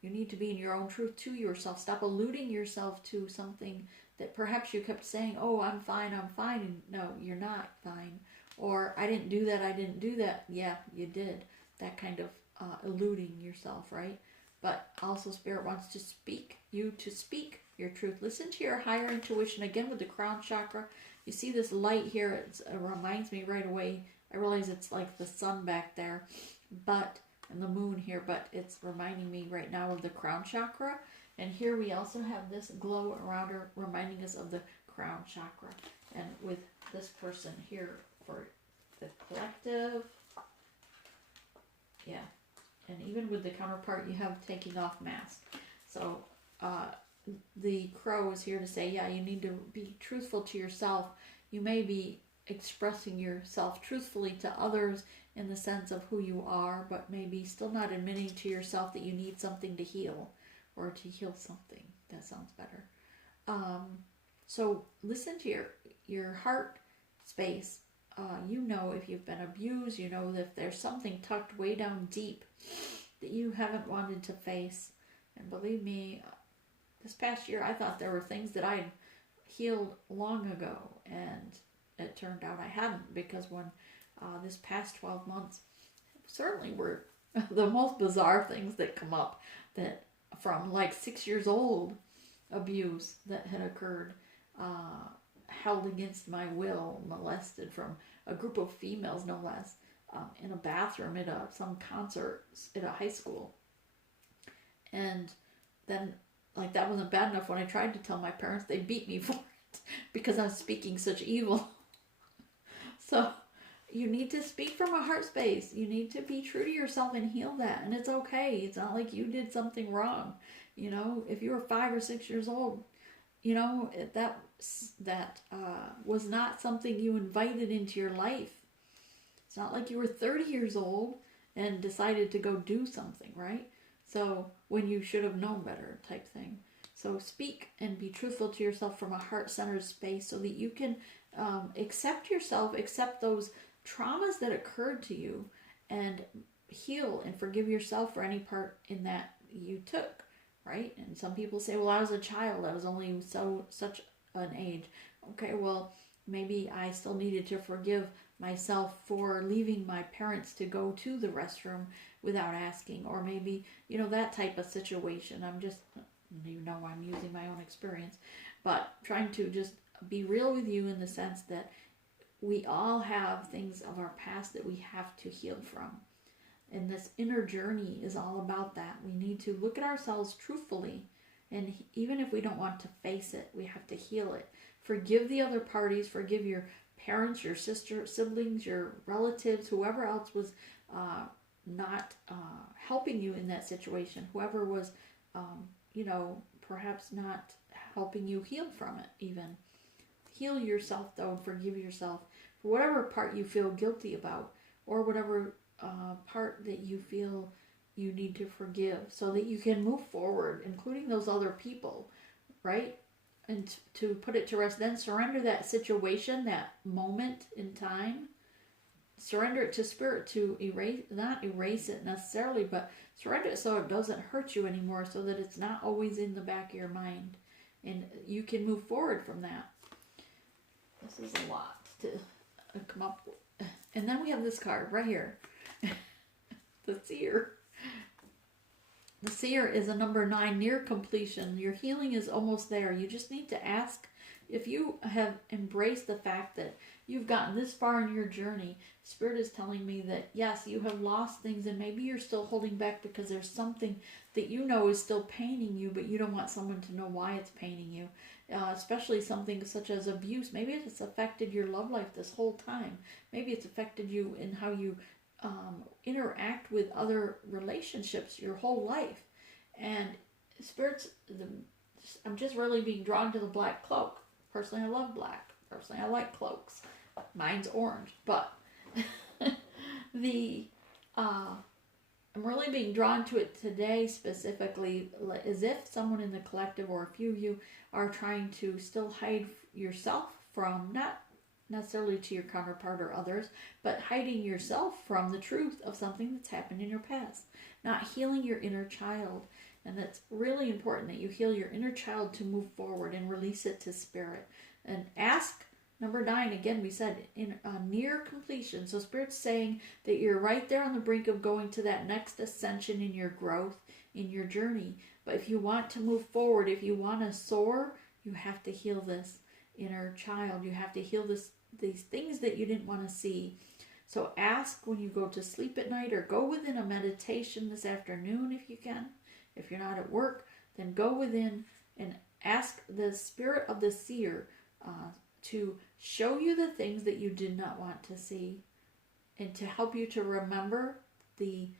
You need to be in your own truth to yourself. Stop alluding yourself to something that perhaps you kept saying, oh, I'm fine. And no, you're not fine. Or I didn't do that. Yeah, you did. That kind of eluding yourself, right? But also Spirit wants to speak your truth. Listen to your higher intuition. Again, with the crown chakra, you see this light here. It reminds me right away. I realize it's like the sun back there, and the moon here, but it's reminding me right now of the crown chakra. And here we also have this glow around her, reminding us of the crown chakra. And with this person here for the collective, yeah. And even with the counterpart, you have taking off mask. So the crow is here to say, yeah, you need to be truthful to yourself. You may be expressing yourself truthfully to others in the sense of who you are, but maybe still not admitting to yourself that you need something to heal or to heal something. That sounds better. So listen to your heart space. You know if you've been abused, you know that if there's something tucked way down deep that you haven't wanted to face. And believe me, this past year I thought there were things that I had healed long ago, and it turned out I hadn't, because when this past 12 months certainly were the most bizarre things that come up, that from like 6 years old abuse that had occurred, held against my will, molested from a group of females, no less, in a bathroom at some concert at a high school. And then, like, that wasn't bad enough. When I tried to tell my parents, they beat me for it because I was speaking such evil. So you need to speak from a heart space. You need to be true to yourself and heal that. And it's okay. It's not like you did something wrong. You know, if you were 5 or 6 years old, you know, that was not something you invited into your life. It's not like you were 30 years old and decided to go do something, right? So when you should have known better, type thing. So speak and be truthful to yourself from a heart-centered space so that you can accept yourself, accept those traumas that occurred to you, and heal and forgive yourself for any part in that you took, right? And some people say, well, I was a child. I was only such an age. Okay, well, maybe I still needed to forgive myself for leaving my parents to go to the restroom without asking, or maybe, you know, that type of situation. You know, I'm using my own experience, but trying to just be real with you in the sense that we all have things of our past that we have to heal from. And this inner journey is all about that. We need to look at ourselves truthfully, and even if we don't want to face it, we have to heal it. Forgive the other parties, forgive your parents, your sister, siblings, your relatives, whoever else was not helping you in that situation, whoever was, you know, perhaps not helping you heal from it even. Heal yourself, though, and forgive yourself for whatever part you feel guilty about, or whatever part that you feel you need to forgive, so that you can move forward, including those other people, right? And to put it to rest, then surrender that situation, that moment in time. Surrender it to Spirit to not erase it necessarily, but surrender it so it doesn't hurt you anymore, so that it's not always in the back of your mind. And you can move forward from that. This is a lot to come up with. And then we have this card right here. The Seer. The Seer is a number 9, near completion. Your healing is almost there. You just need to ask if you have embraced the fact that you've gotten this far in your journey. Spirit is telling me that, yes, you have lost things and maybe you're still holding back because there's something that you know is still paining you, but you don't want someone to know why it's paining you. Especially something such as abuse. Maybe it's affected your love life this whole time. Maybe it's affected you in how you interact with other relationships your whole life. And Spirit's, I'm just really being drawn to the black cloak. Personally, I love black. Personally, I like cloaks. Mine's orange. But I'm really being drawn to it today specifically, as if someone in the collective or a few of you are trying to still hide yourself from, not necessarily to your counterpart or others, but hiding yourself from the truth of something that's happened in your past. Not healing your inner child. And that's really important that you heal your inner child to move forward and release it to Spirit. And ask, number 9, again, we said in near completion. So Spirit's saying that you're right there on the brink of going to that next ascension in your growth, in your journey. But if you want to move forward, if you want to soar, you have to heal this inner child. You have to heal these things that you didn't want to see. So ask when you go to sleep at night, or go within a meditation this afternoon if you can. If you're not at work, then go within and ask the Spirit of the Seer to show you the things that you did not want to see, and to help you to remember the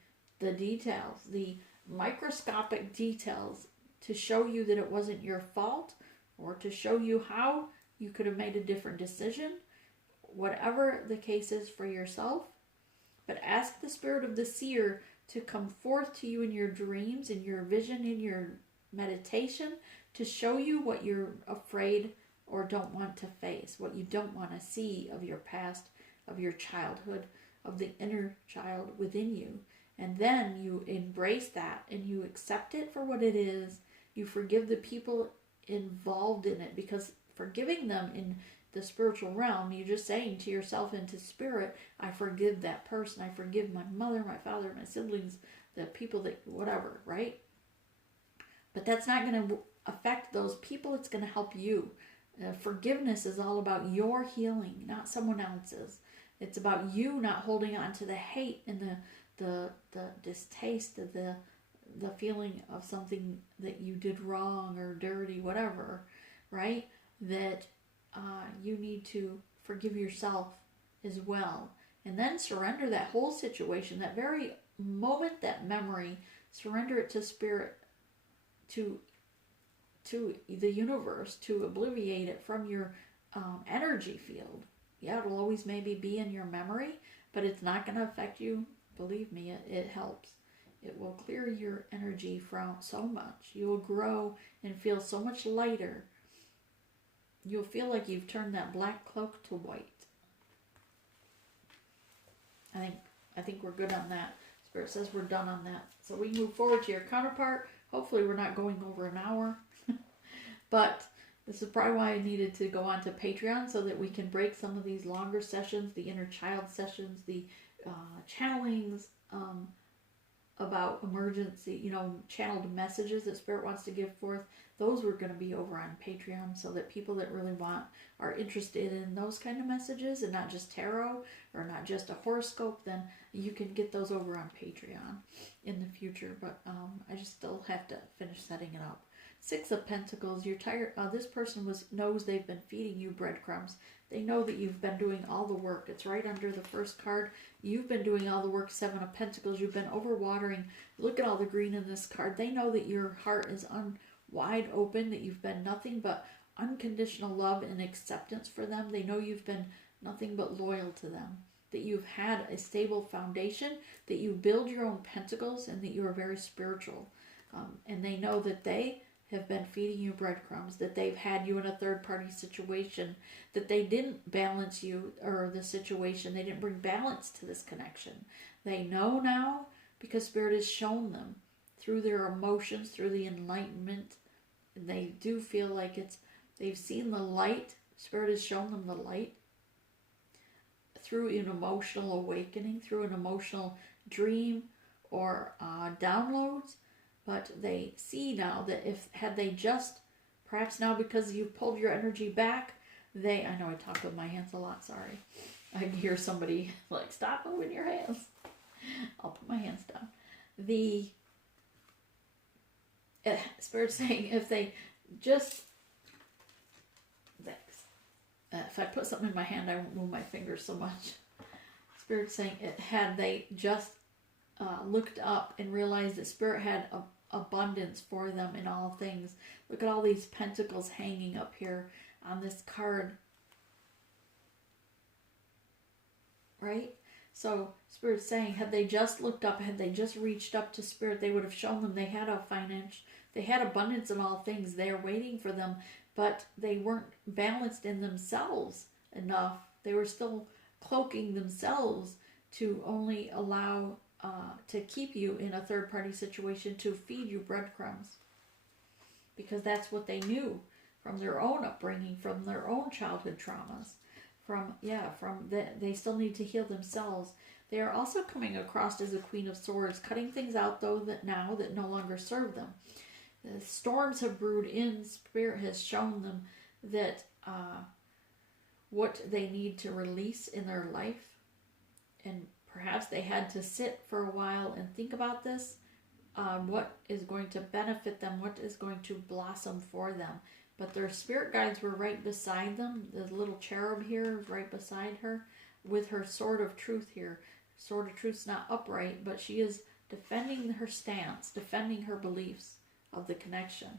details, the microscopic details, to show you that it wasn't your fault, or to show you how you could have made a different decision, whatever the case is for yourself. But ask the Spirit of the Seer to come forth to you in your dreams, in your vision, in your meditation, to show you what you're afraid or don't want to face, what you don't want to see of your past, of your childhood, of the inner child within you. And then you embrace that and you accept it for what it is. You forgive the people involved in it, because forgiving them in the spiritual realm, you're just saying to yourself and to Spirit, I forgive that person. I forgive my mother, my father, my siblings, the people that, whatever, right? But that's not going to affect those people. It's going to help you. Forgiveness is all about your healing, not someone else's. It's about you not holding on to the hate and the distaste of the feeling of something that you did wrong or dirty, whatever, right? That you need to forgive yourself as well. And then surrender that whole situation, that very moment, that memory, surrender it to Spirit, to the universe, to obliviate it from your energy field. Yeah, it'll always maybe be in your memory, but it's not going to affect you. Believe me, it helps. It will clear your energy from so much. You'll grow and feel so much lighter. You'll feel like you've turned that black cloak to white. I think we're good on that. Spirit says we're done on that. So we move forward to your counterpart. Hopefully we're not going over an hour. But this is probably why I needed to go on to Patreon, so that we can break some of these longer sessions, the inner child sessions, the channelings, about emergency, channeled messages that Spirit wants to give forth. Those were going to be over on Patreon, so that people that really are interested in those kind of messages and not just tarot or not just a horoscope, then you can get those over on Patreon in the future. But I just still have to finish setting it up. 6 of Pentacles, you're tired. This person knows they've been feeding you breadcrumbs. They know that you've been doing all the work. It's right under the first card. You've been doing all the work. 7 of Pentacles, you've been overwatering. Look at all the green in this card. They know that your heart is wide open, that you've been nothing but unconditional love and acceptance for them. They know you've been nothing but loyal to them, that you've had a stable foundation, that you build your own pentacles, and that you are very spiritual. And they know that they have been feeding you breadcrumbs, that they've had you in a third-party situation, that they didn't balance you or the situation. They didn't bring balance to this connection. They know now because Spirit has shown them through their emotions, through the enlightenment. And they do feel like they've seen the light Spirit has shown them the light through an emotional awakening, through an emotional dream or downloads. But they see now that had they just, perhaps now because you've pulled your energy back, I know I talk with my hands a lot, sorry. I hear somebody like, stop moving your hands. I'll put my hands down. The Spirit's saying if they just, if I put something in my hand, I won't move my fingers so much. Spirit's saying had they just looked up and realized that Spirit had abundance for them in all things. Look at all these pentacles hanging up here on this card. Right? So Spirit's saying, had they just looked up, had they just reached up to Spirit, they would have shown them they had they had abundance in all things there waiting for them, but they weren't balanced in themselves enough. They were still cloaking themselves to only allow to keep you in a third-party situation, to feed you breadcrumbs. Because that's what they knew from their own upbringing, from their own childhood traumas. They still need to heal themselves. They are also coming across as a Queen of Swords, cutting things out though that no longer serve them. The storms have brewed in. Spirit has shown them that what they need to release in their life, and perhaps they had to sit for a while and think about this. What is going to benefit them? What is going to blossom for them? But their spirit guides were right beside them. The little cherub here is right beside her with her sword of truth here. Sword of truth's not upright, but she is defending her stance, defending her beliefs of the connection.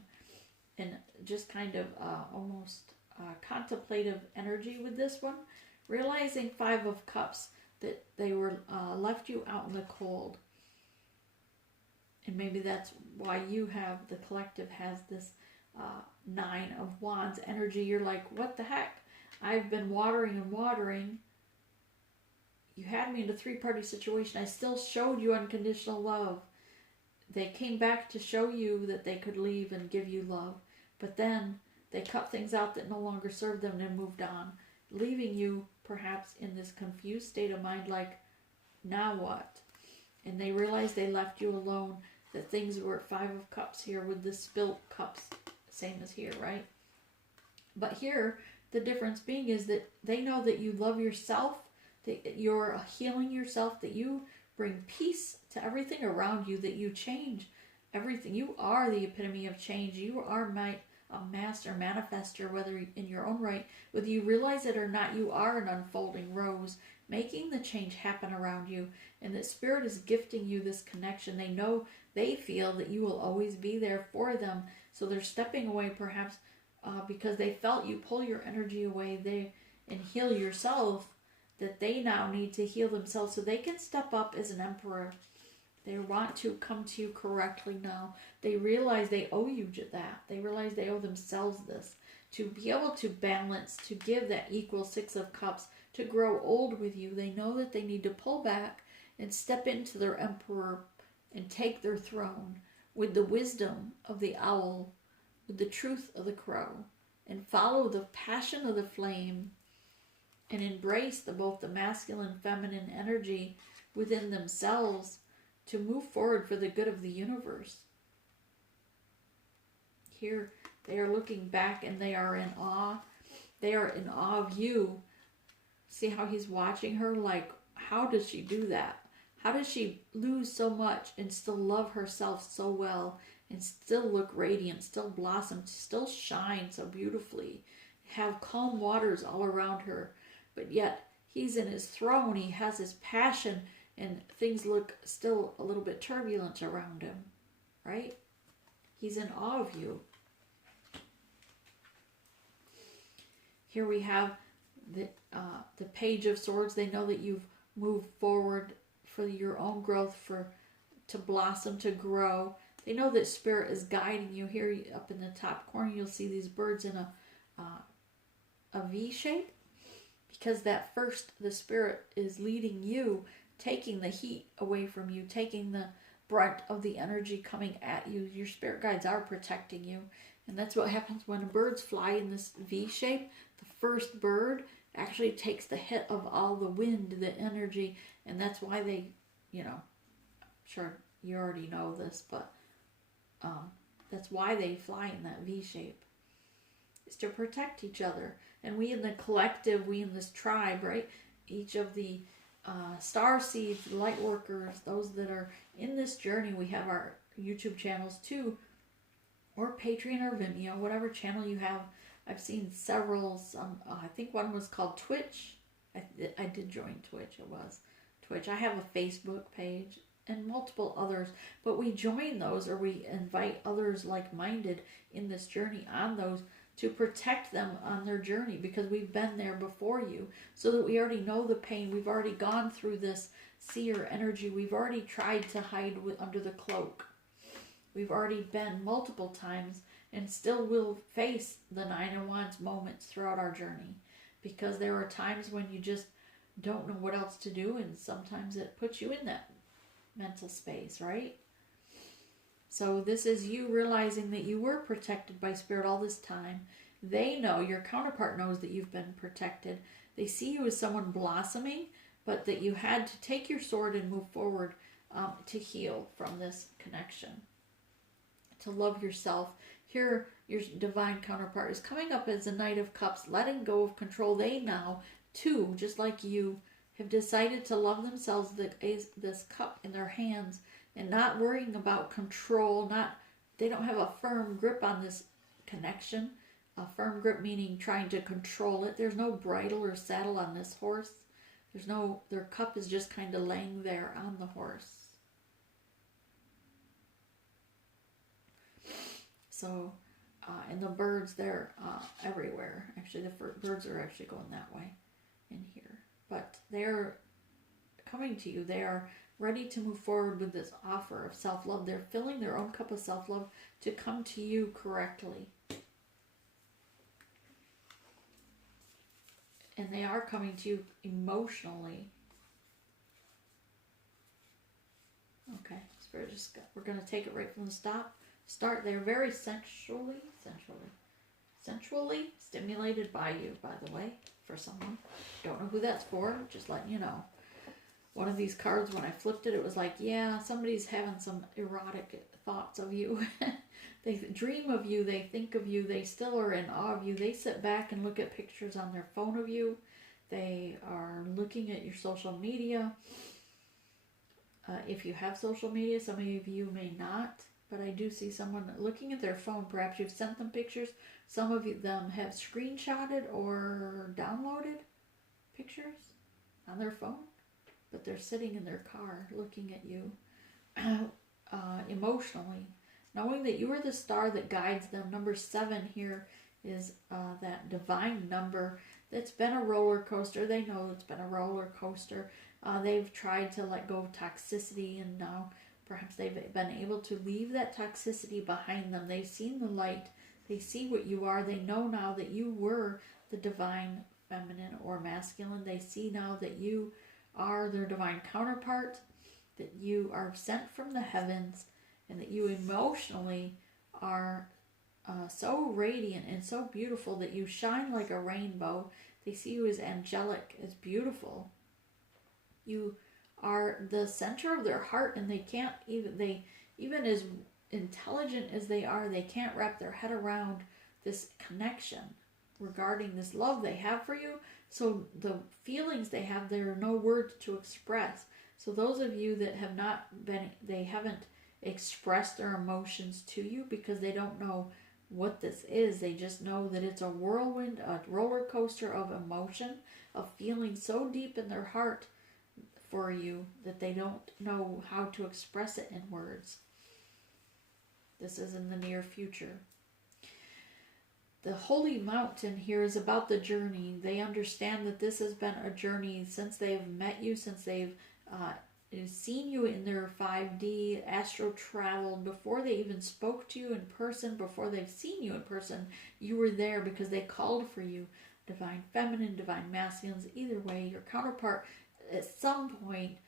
And just kind of almost contemplative energy with this one. Realizing 5 of Cups, that they were left you out in the cold. And maybe that's why the collective has this 9 of Wands energy. You're like, what the heck? I've been watering and watering. You had me in a 3-party situation. I still showed you unconditional love. They came back to show you that they could leave and give you love. But then they cut things out that no longer served them and moved on, leaving you perhaps in this confused state of mind like, now what? And they realized they left you alone, that things were 5 of Cups here with the spilt cups, same as here, right? But here, the difference being is that they know that you love yourself, that you're healing yourself, that you bring peace to everything around you, that you change everything. You are the epitome of change. You are a master manifester, whether in your own right, whether you realize it or not, you are an unfolding rose, making the change happen around you. And that Spirit is gifting you this connection. They feel that you will always be there for them. So they're stepping away perhaps because they felt you pull your energy away and heal yourself, that they now need to heal themselves so they can step up as an emperor. They want to come to you correctly now. They realize they owe you that. They realize they owe themselves this. To be able to balance, to give that equal 6 of Cups, to grow old with you. They know that they need to pull back and step into their emperor and take their throne with the wisdom of the owl, with the truth of the crow, and follow the passion of the flame, and embrace both the masculine and feminine energy within themselves to move forward for the good of the universe. Here, they are looking back and they are in awe. They are in awe of you. See how he's watching her? Like, how does she do that? How does she lose so much and still love herself so well and still look radiant, still blossom, still shine so beautifully, have calm waters all around her, but yet he's in his throne, he has his passion, and things look still a little bit turbulent around him, right? He's in awe of you. Here we have the Page of Swords. They know that you've moved forward for your own growth, to blossom, to grow. They know that Spirit is guiding you. Here up in the top corner, you'll see these birds in a V shape, because the Spirit is leading you, taking the heat away from you, taking the brunt of the energy coming at you. Your spirit guides are protecting you. And that's what happens when birds fly in this V shape. The first bird actually takes the hit of all the wind, the energy, and that's why they, you know, sure you already know this, but that's why they fly in that V shape. It's to protect each other. And we in the collective, we in this tribe, right? Each of the star seeds, light workers, those that are in this journey, we have our YouTube channels too, or Patreon or Vimeo, whatever channel you have. I've seen several. I think one was called Twitch. I did join Twitch. It was Twitch. I have a Facebook page and multiple others, but we join those, or we invite others like-minded in this journey on those to protect them on their journey, because we've been there before you, so that we already know the pain. We've already gone through this seer energy. We've already tried to hide under the cloak. We've already been multiple times and still will face the Nine of Wands moments throughout our journey, because there are times when you just don't know what else to do, and sometimes it puts you in that mental space, right? So this is you realizing that you were protected by Spirit all this time. They know, your counterpart knows that you've been protected. They see you as someone blossoming, but that you had to take your sword and move forward to heal from this connection, to love yourself. Here, your divine counterpart is coming up as a Knight of Cups, letting go of control. They now, too, just like you, have decided to love themselves, this cup in their hands, and not worrying about control. They don't have a firm grip on this connection. A firm grip meaning trying to control it. There's no bridle or saddle on this horse. Their cup is just kind of laying there on the horse. So, and the birds, they're everywhere. Actually, the birds are actually going that way in here. But they're coming to you. They are ready to move forward with this offer of self-love. They're filling their own cup of self-love to come to you correctly. And they are coming to you emotionally. Okay, Spirit we're going to take it right from the start. They're very sensually stimulated by you, by the way, for someone. Don't know who that's for, just letting you know. One of these cards, when I flipped it, it was like, yeah, somebody's having some erotic thoughts of you. They dream of you, they think of you, they still are in awe of you. They sit back and look at pictures on their phone of you. They are looking at your social media. If you have social media, some of you may not, but I do see someone looking at their phone. Perhaps you've sent them pictures. Some of them have screenshotted or downloaded pictures on their phone, but they're sitting in their car looking at you emotionally, knowing that you are the star that guides them. Number 7 here is that divine number that's been a roller coaster. They know it's been a roller coaster. They've tried to let go of toxicity, and now perhaps they've been able to leave that toxicity behind them. They've seen the light. They see what you are. They know now that you were the divine feminine or masculine. They see now that you are their divine counterpart, that you are sent from the heavens, and that you emotionally are so radiant and so beautiful that you shine like a rainbow. They see you as angelic, as beautiful. You are the center of their heart, and even as intelligent as they are, they can't wrap their head around this connection regarding this love they have for you. So the feelings they have, there are no words to express. So those of you that haven't expressed their emotions to you because they don't know what this is. They just know that it's a whirlwind, a roller coaster of emotion, of feeling so deep in their heart for you that they don't know how to express it in words. This is in the near future. The holy mountain here is about the journey. They understand that this has been a journey since they've met you, since they've seen you in their 5D astral travel. Before they even spoke to you in person, before they've seen you in person, you were there because they called for you. Divine feminine, divine masculines, either way, your counterpart at some point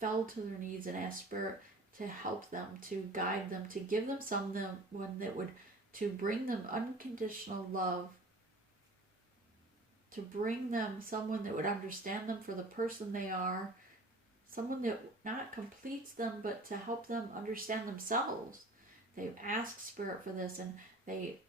fell to their knees and asked Spirit to help them, to guide them, to give them someone that would, to bring them unconditional love. to bring them someone that would understand them for the person they are, someone that not completes them, but to help them understand themselves. They've asked Spirit for this, and they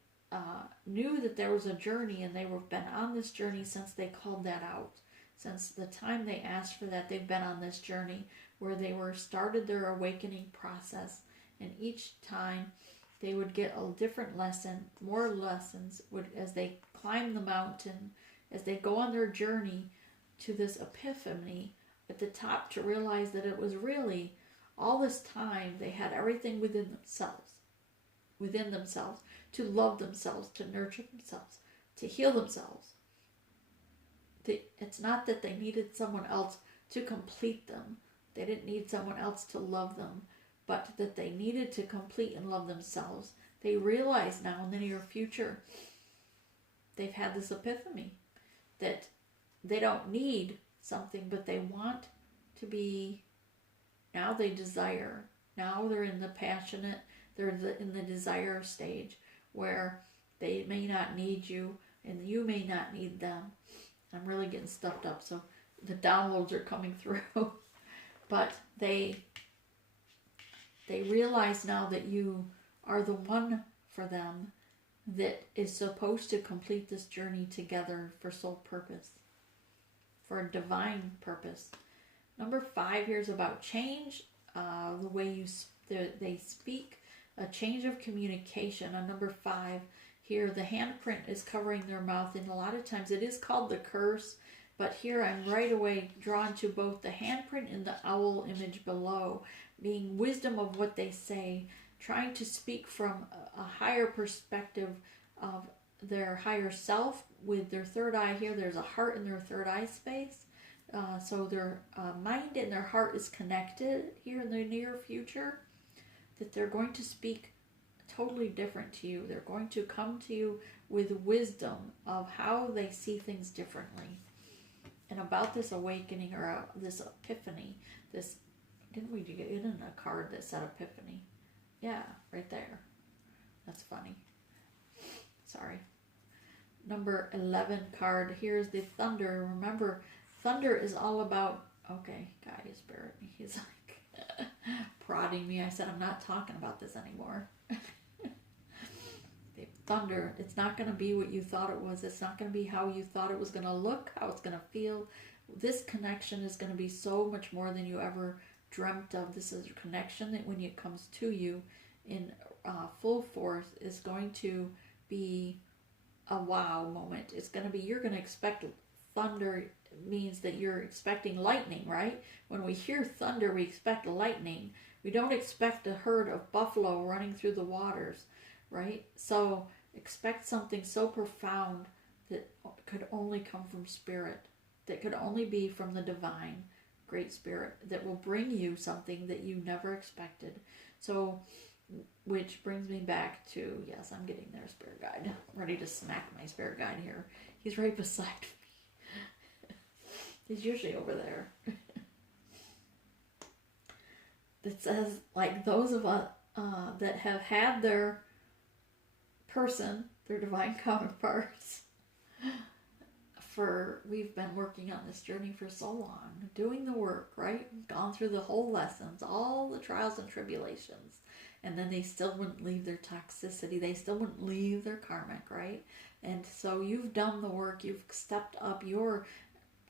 knew that there was a journey, and they've been on this journey since they called that out. Since the time they asked for that, they've been on this journey where they started their awakening process, and each time they would get a different lesson, more lessons as they climb the mountain, as they go on their journey to this epiphany at the top, to realize that it was really all this time they had everything within themselves, to love themselves, to nurture themselves, to heal themselves. It's not that they needed someone else to complete them. They didn't need someone else to love them, but that they needed to complete and love themselves. They realize now in the near future, they've had this epiphany that they don't need something, but they want to be, now they desire. Now they're in the passionate, they're in the desire stage where they may not need you and you may not need them. I'm really getting stuffed up, so the downloads are coming through. But they realize now that you are the one for them that is supposed to complete this journey together for soul purpose, for a divine purpose. Number 5 here is about change, the way they speak, a change of communication. On number 5 here, the handprint is covering their mouth, and a lot of times it is called the curse, but here I'm right away drawn to both the handprint and the owl image below, being wisdom of what they say, trying to speak from a higher perspective of their higher self. With their third eye here, there's a heart in their third eye space. So their mind and their heart is connected here in the near future, that they're going to speak totally different to you. They're going to come to you with wisdom of how they see things differently. And about this awakening, or this epiphany, didn't we get in a card that said epiphany? Yeah, right there. That's funny. Sorry. Number 11 card. Here's the thunder. Remember, thunder is all about, okay, guide spirit. He's like prodding me. I said, I'm not talking about this anymore. The thunder, it's not going to be what you thought it was. It's not going to be how you thought it was going to look, how it's going to feel. This connection is going to be so much more than you ever dreamt of. This is a connection that when it comes to you in full force is going to be a wow moment. It's going to be, you're going to expect thunder. Means that you're expecting lightning, right? When we hear thunder, we expect lightning. We don't expect a herd of buffalo running through the waters, right? So expect something so profound that could only come from spirit, that could only be from the divine great spirit, that will bring you something that you never expected. So, which brings me back to, yes, I'm getting there, spirit guide. I'm ready to smack my spirit guide here. He's right beside me. He's usually over there. It says, like, those of us that have had their person, their divine counterparts, we've been working on this journey for so long, doing the work, right? Gone through the whole lessons, all the trials and tribulations, and then they still wouldn't leave their toxicity. They still wouldn't leave their karmic, right? And so you've done the work. You've stepped up your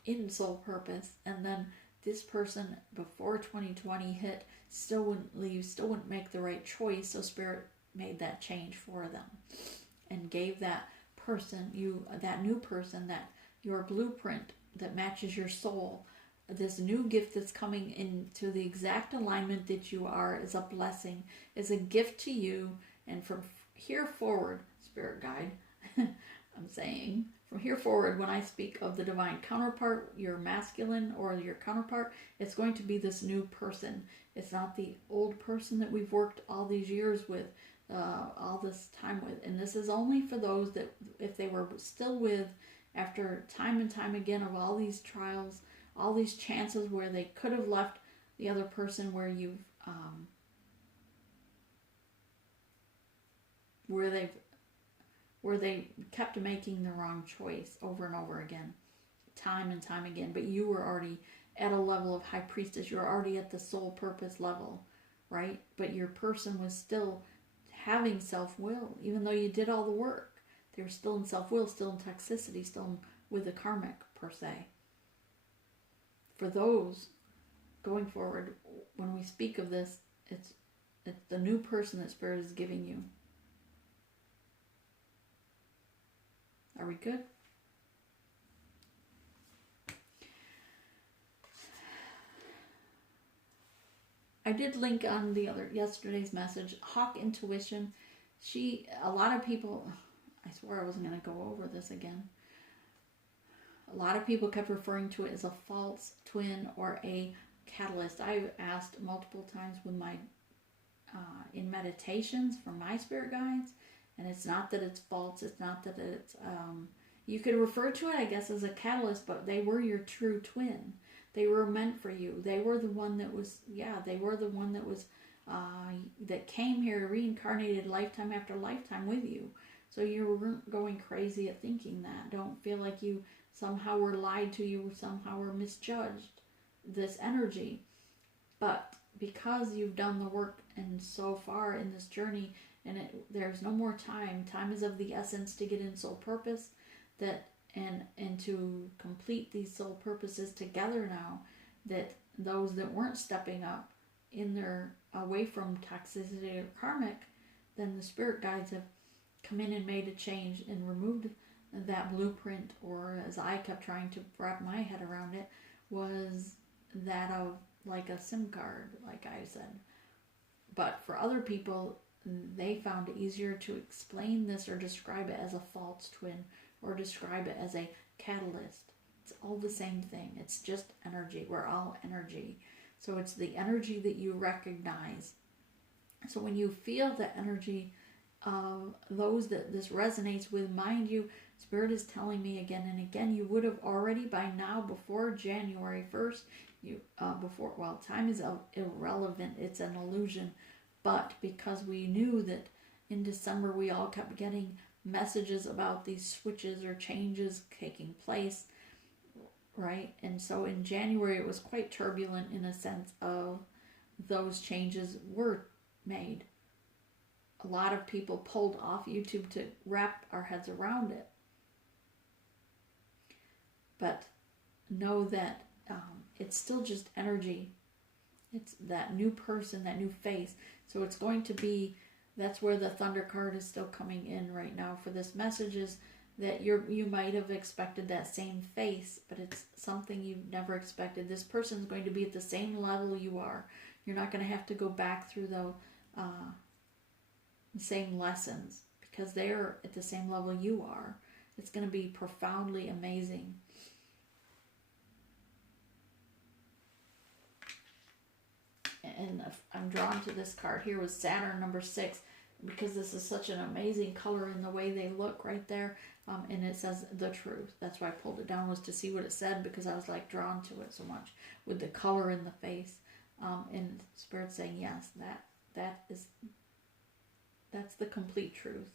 in soul purpose, and then this person before 2020 hit still wouldn't leave, still wouldn't make the right choice. So spirit made that change for them and gave that person, that new person, that your blueprint that matches your soul, this new gift that's coming into the exact alignment that you are, is a blessing, is a gift to you. And from here forward, spirit guide, I'm saying, from here forward, when I speak of the divine counterpart, your masculine or your counterpart, it's going to be this new person. It's not the old person that we've worked all these years with, all this time with. And this is only for those that, if they were still with after time and time again of all these trials, all these chances where they could have left the other person, where you've, where where they kept making the wrong choice over and over again, time and time again. But you were already at a level of high priestess. You're already at the soul purpose level, right? But your person was still having self-will, even though you did all the work. They were still in self-will, still in toxicity, still with the karmic, per se. For those going forward, when we speak of this, it's the new person that Spirit is giving you. Are we good? I did link on yesterday's message, Hawk Intuition. A lot of people, I swore I wasn't going to go over this again. A lot of people kept referring to it as a false twin or a catalyst. I've asked multiple times with my in meditations from my spirit guides, and it's not that it's false. It's not that it's you could refer to it, I guess, as a catalyst, but they were your true twin. They were meant for you. They were the one that was, that came here, reincarnated lifetime after lifetime with you. So you weren't going crazy at thinking that. Don't feel like you somehow were lied to, you somehow were misjudged, this energy. But because you've done the work and so far in this journey, and there's no more time. Time is of the essence to get in soul purpose, and to complete these soul purposes together now, that those that weren't stepping up in their away from toxicity or karmic, then the spirit guides have come in and made a change and removed that blueprint, or as I kept trying to wrap my head around it, was that of like a SIM card, like I said. But for other people, they found it easier to explain this or describe it as a false twin or describe it as a catalyst. It's all the same thing. It's just energy. We're all energy. So it's the energy that you recognize. So when you feel the energy of those that this resonates with, mind you, Spirit is telling me again and again, you would have already by now, before January 1st, time is irrelevant. It's an illusion. But because we knew that in December we all kept getting messages about these switches or changes taking place, right? And so in January it was quite turbulent in a sense of those changes were made. A lot of people pulled off YouTube to wrap our heads around it. But know that it's still just energy. It's that new person, that new face. So it's going to be, that's where the Thunder card is still coming in right now for this message, is that you might have expected that same face, but it's something you've never expected. This person is going to be at the same level you are. You're not going to have to go back through the same lessons, because they're at the same level you are. It's going to be profoundly amazing. And I'm drawn to this card here with Saturn number 6, because this is such an amazing color in the way they look right there. And it says the truth. That's why I pulled it down, was to see what it said, because I was like drawn to it so much with the color in the face. And Spirit saying, yes, that's the complete truth.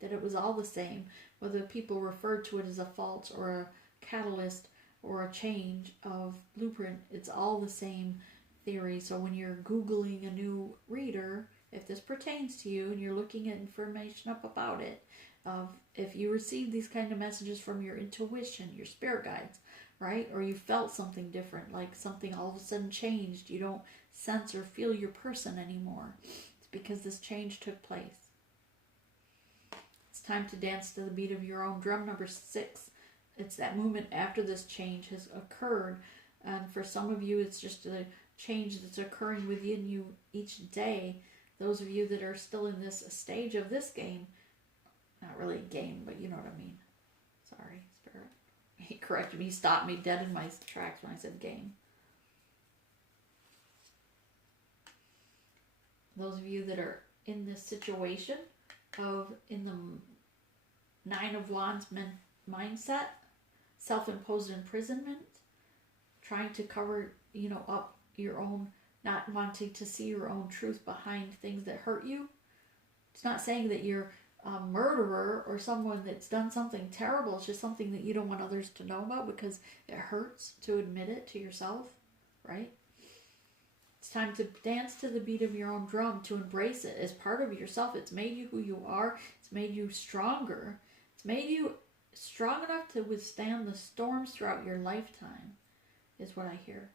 That it was all the same, whether people referred to it as a false or a catalyst or a change of blueprint, it's all the same theory. So when you're Googling a new reader, if this pertains to you and you're looking at information up about it, if you receive these kind of messages from your intuition, your spirit guides, right? Or you felt something different, like something all of a sudden changed. You don't sense or feel your person anymore. It's because this change took place. It's time to dance to the beat of your own drum, number 6. It's that moment after this change has occurred. And for some of you, it's just a change that's occurring within you each day. Those of you that are still in this stage of this game, not really a game, but you know what I mean. Sorry, Spirit. He corrected me. He stopped me dead in my tracks when I said game. Those of you that are in this situation of, in the 9 of Wands mindset, self-imposed imprisonment, trying to cover, up your own, not wanting to see your own truth behind things that hurt you. It's not saying that you're a murderer or someone that's done something terrible. It's just something that you don't want others to know about because it hurts to admit it to yourself, right? It's time to dance to the beat of your own drum, to embrace it as part of yourself. It's made you who you are. It's made you stronger. It's made you strong enough to withstand the storms throughout your lifetime, is what I hear.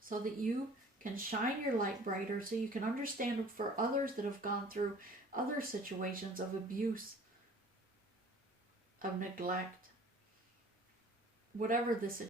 So that you can shine your light brighter, so you can understand for others that have gone through other situations of abuse, of neglect, whatever the situation.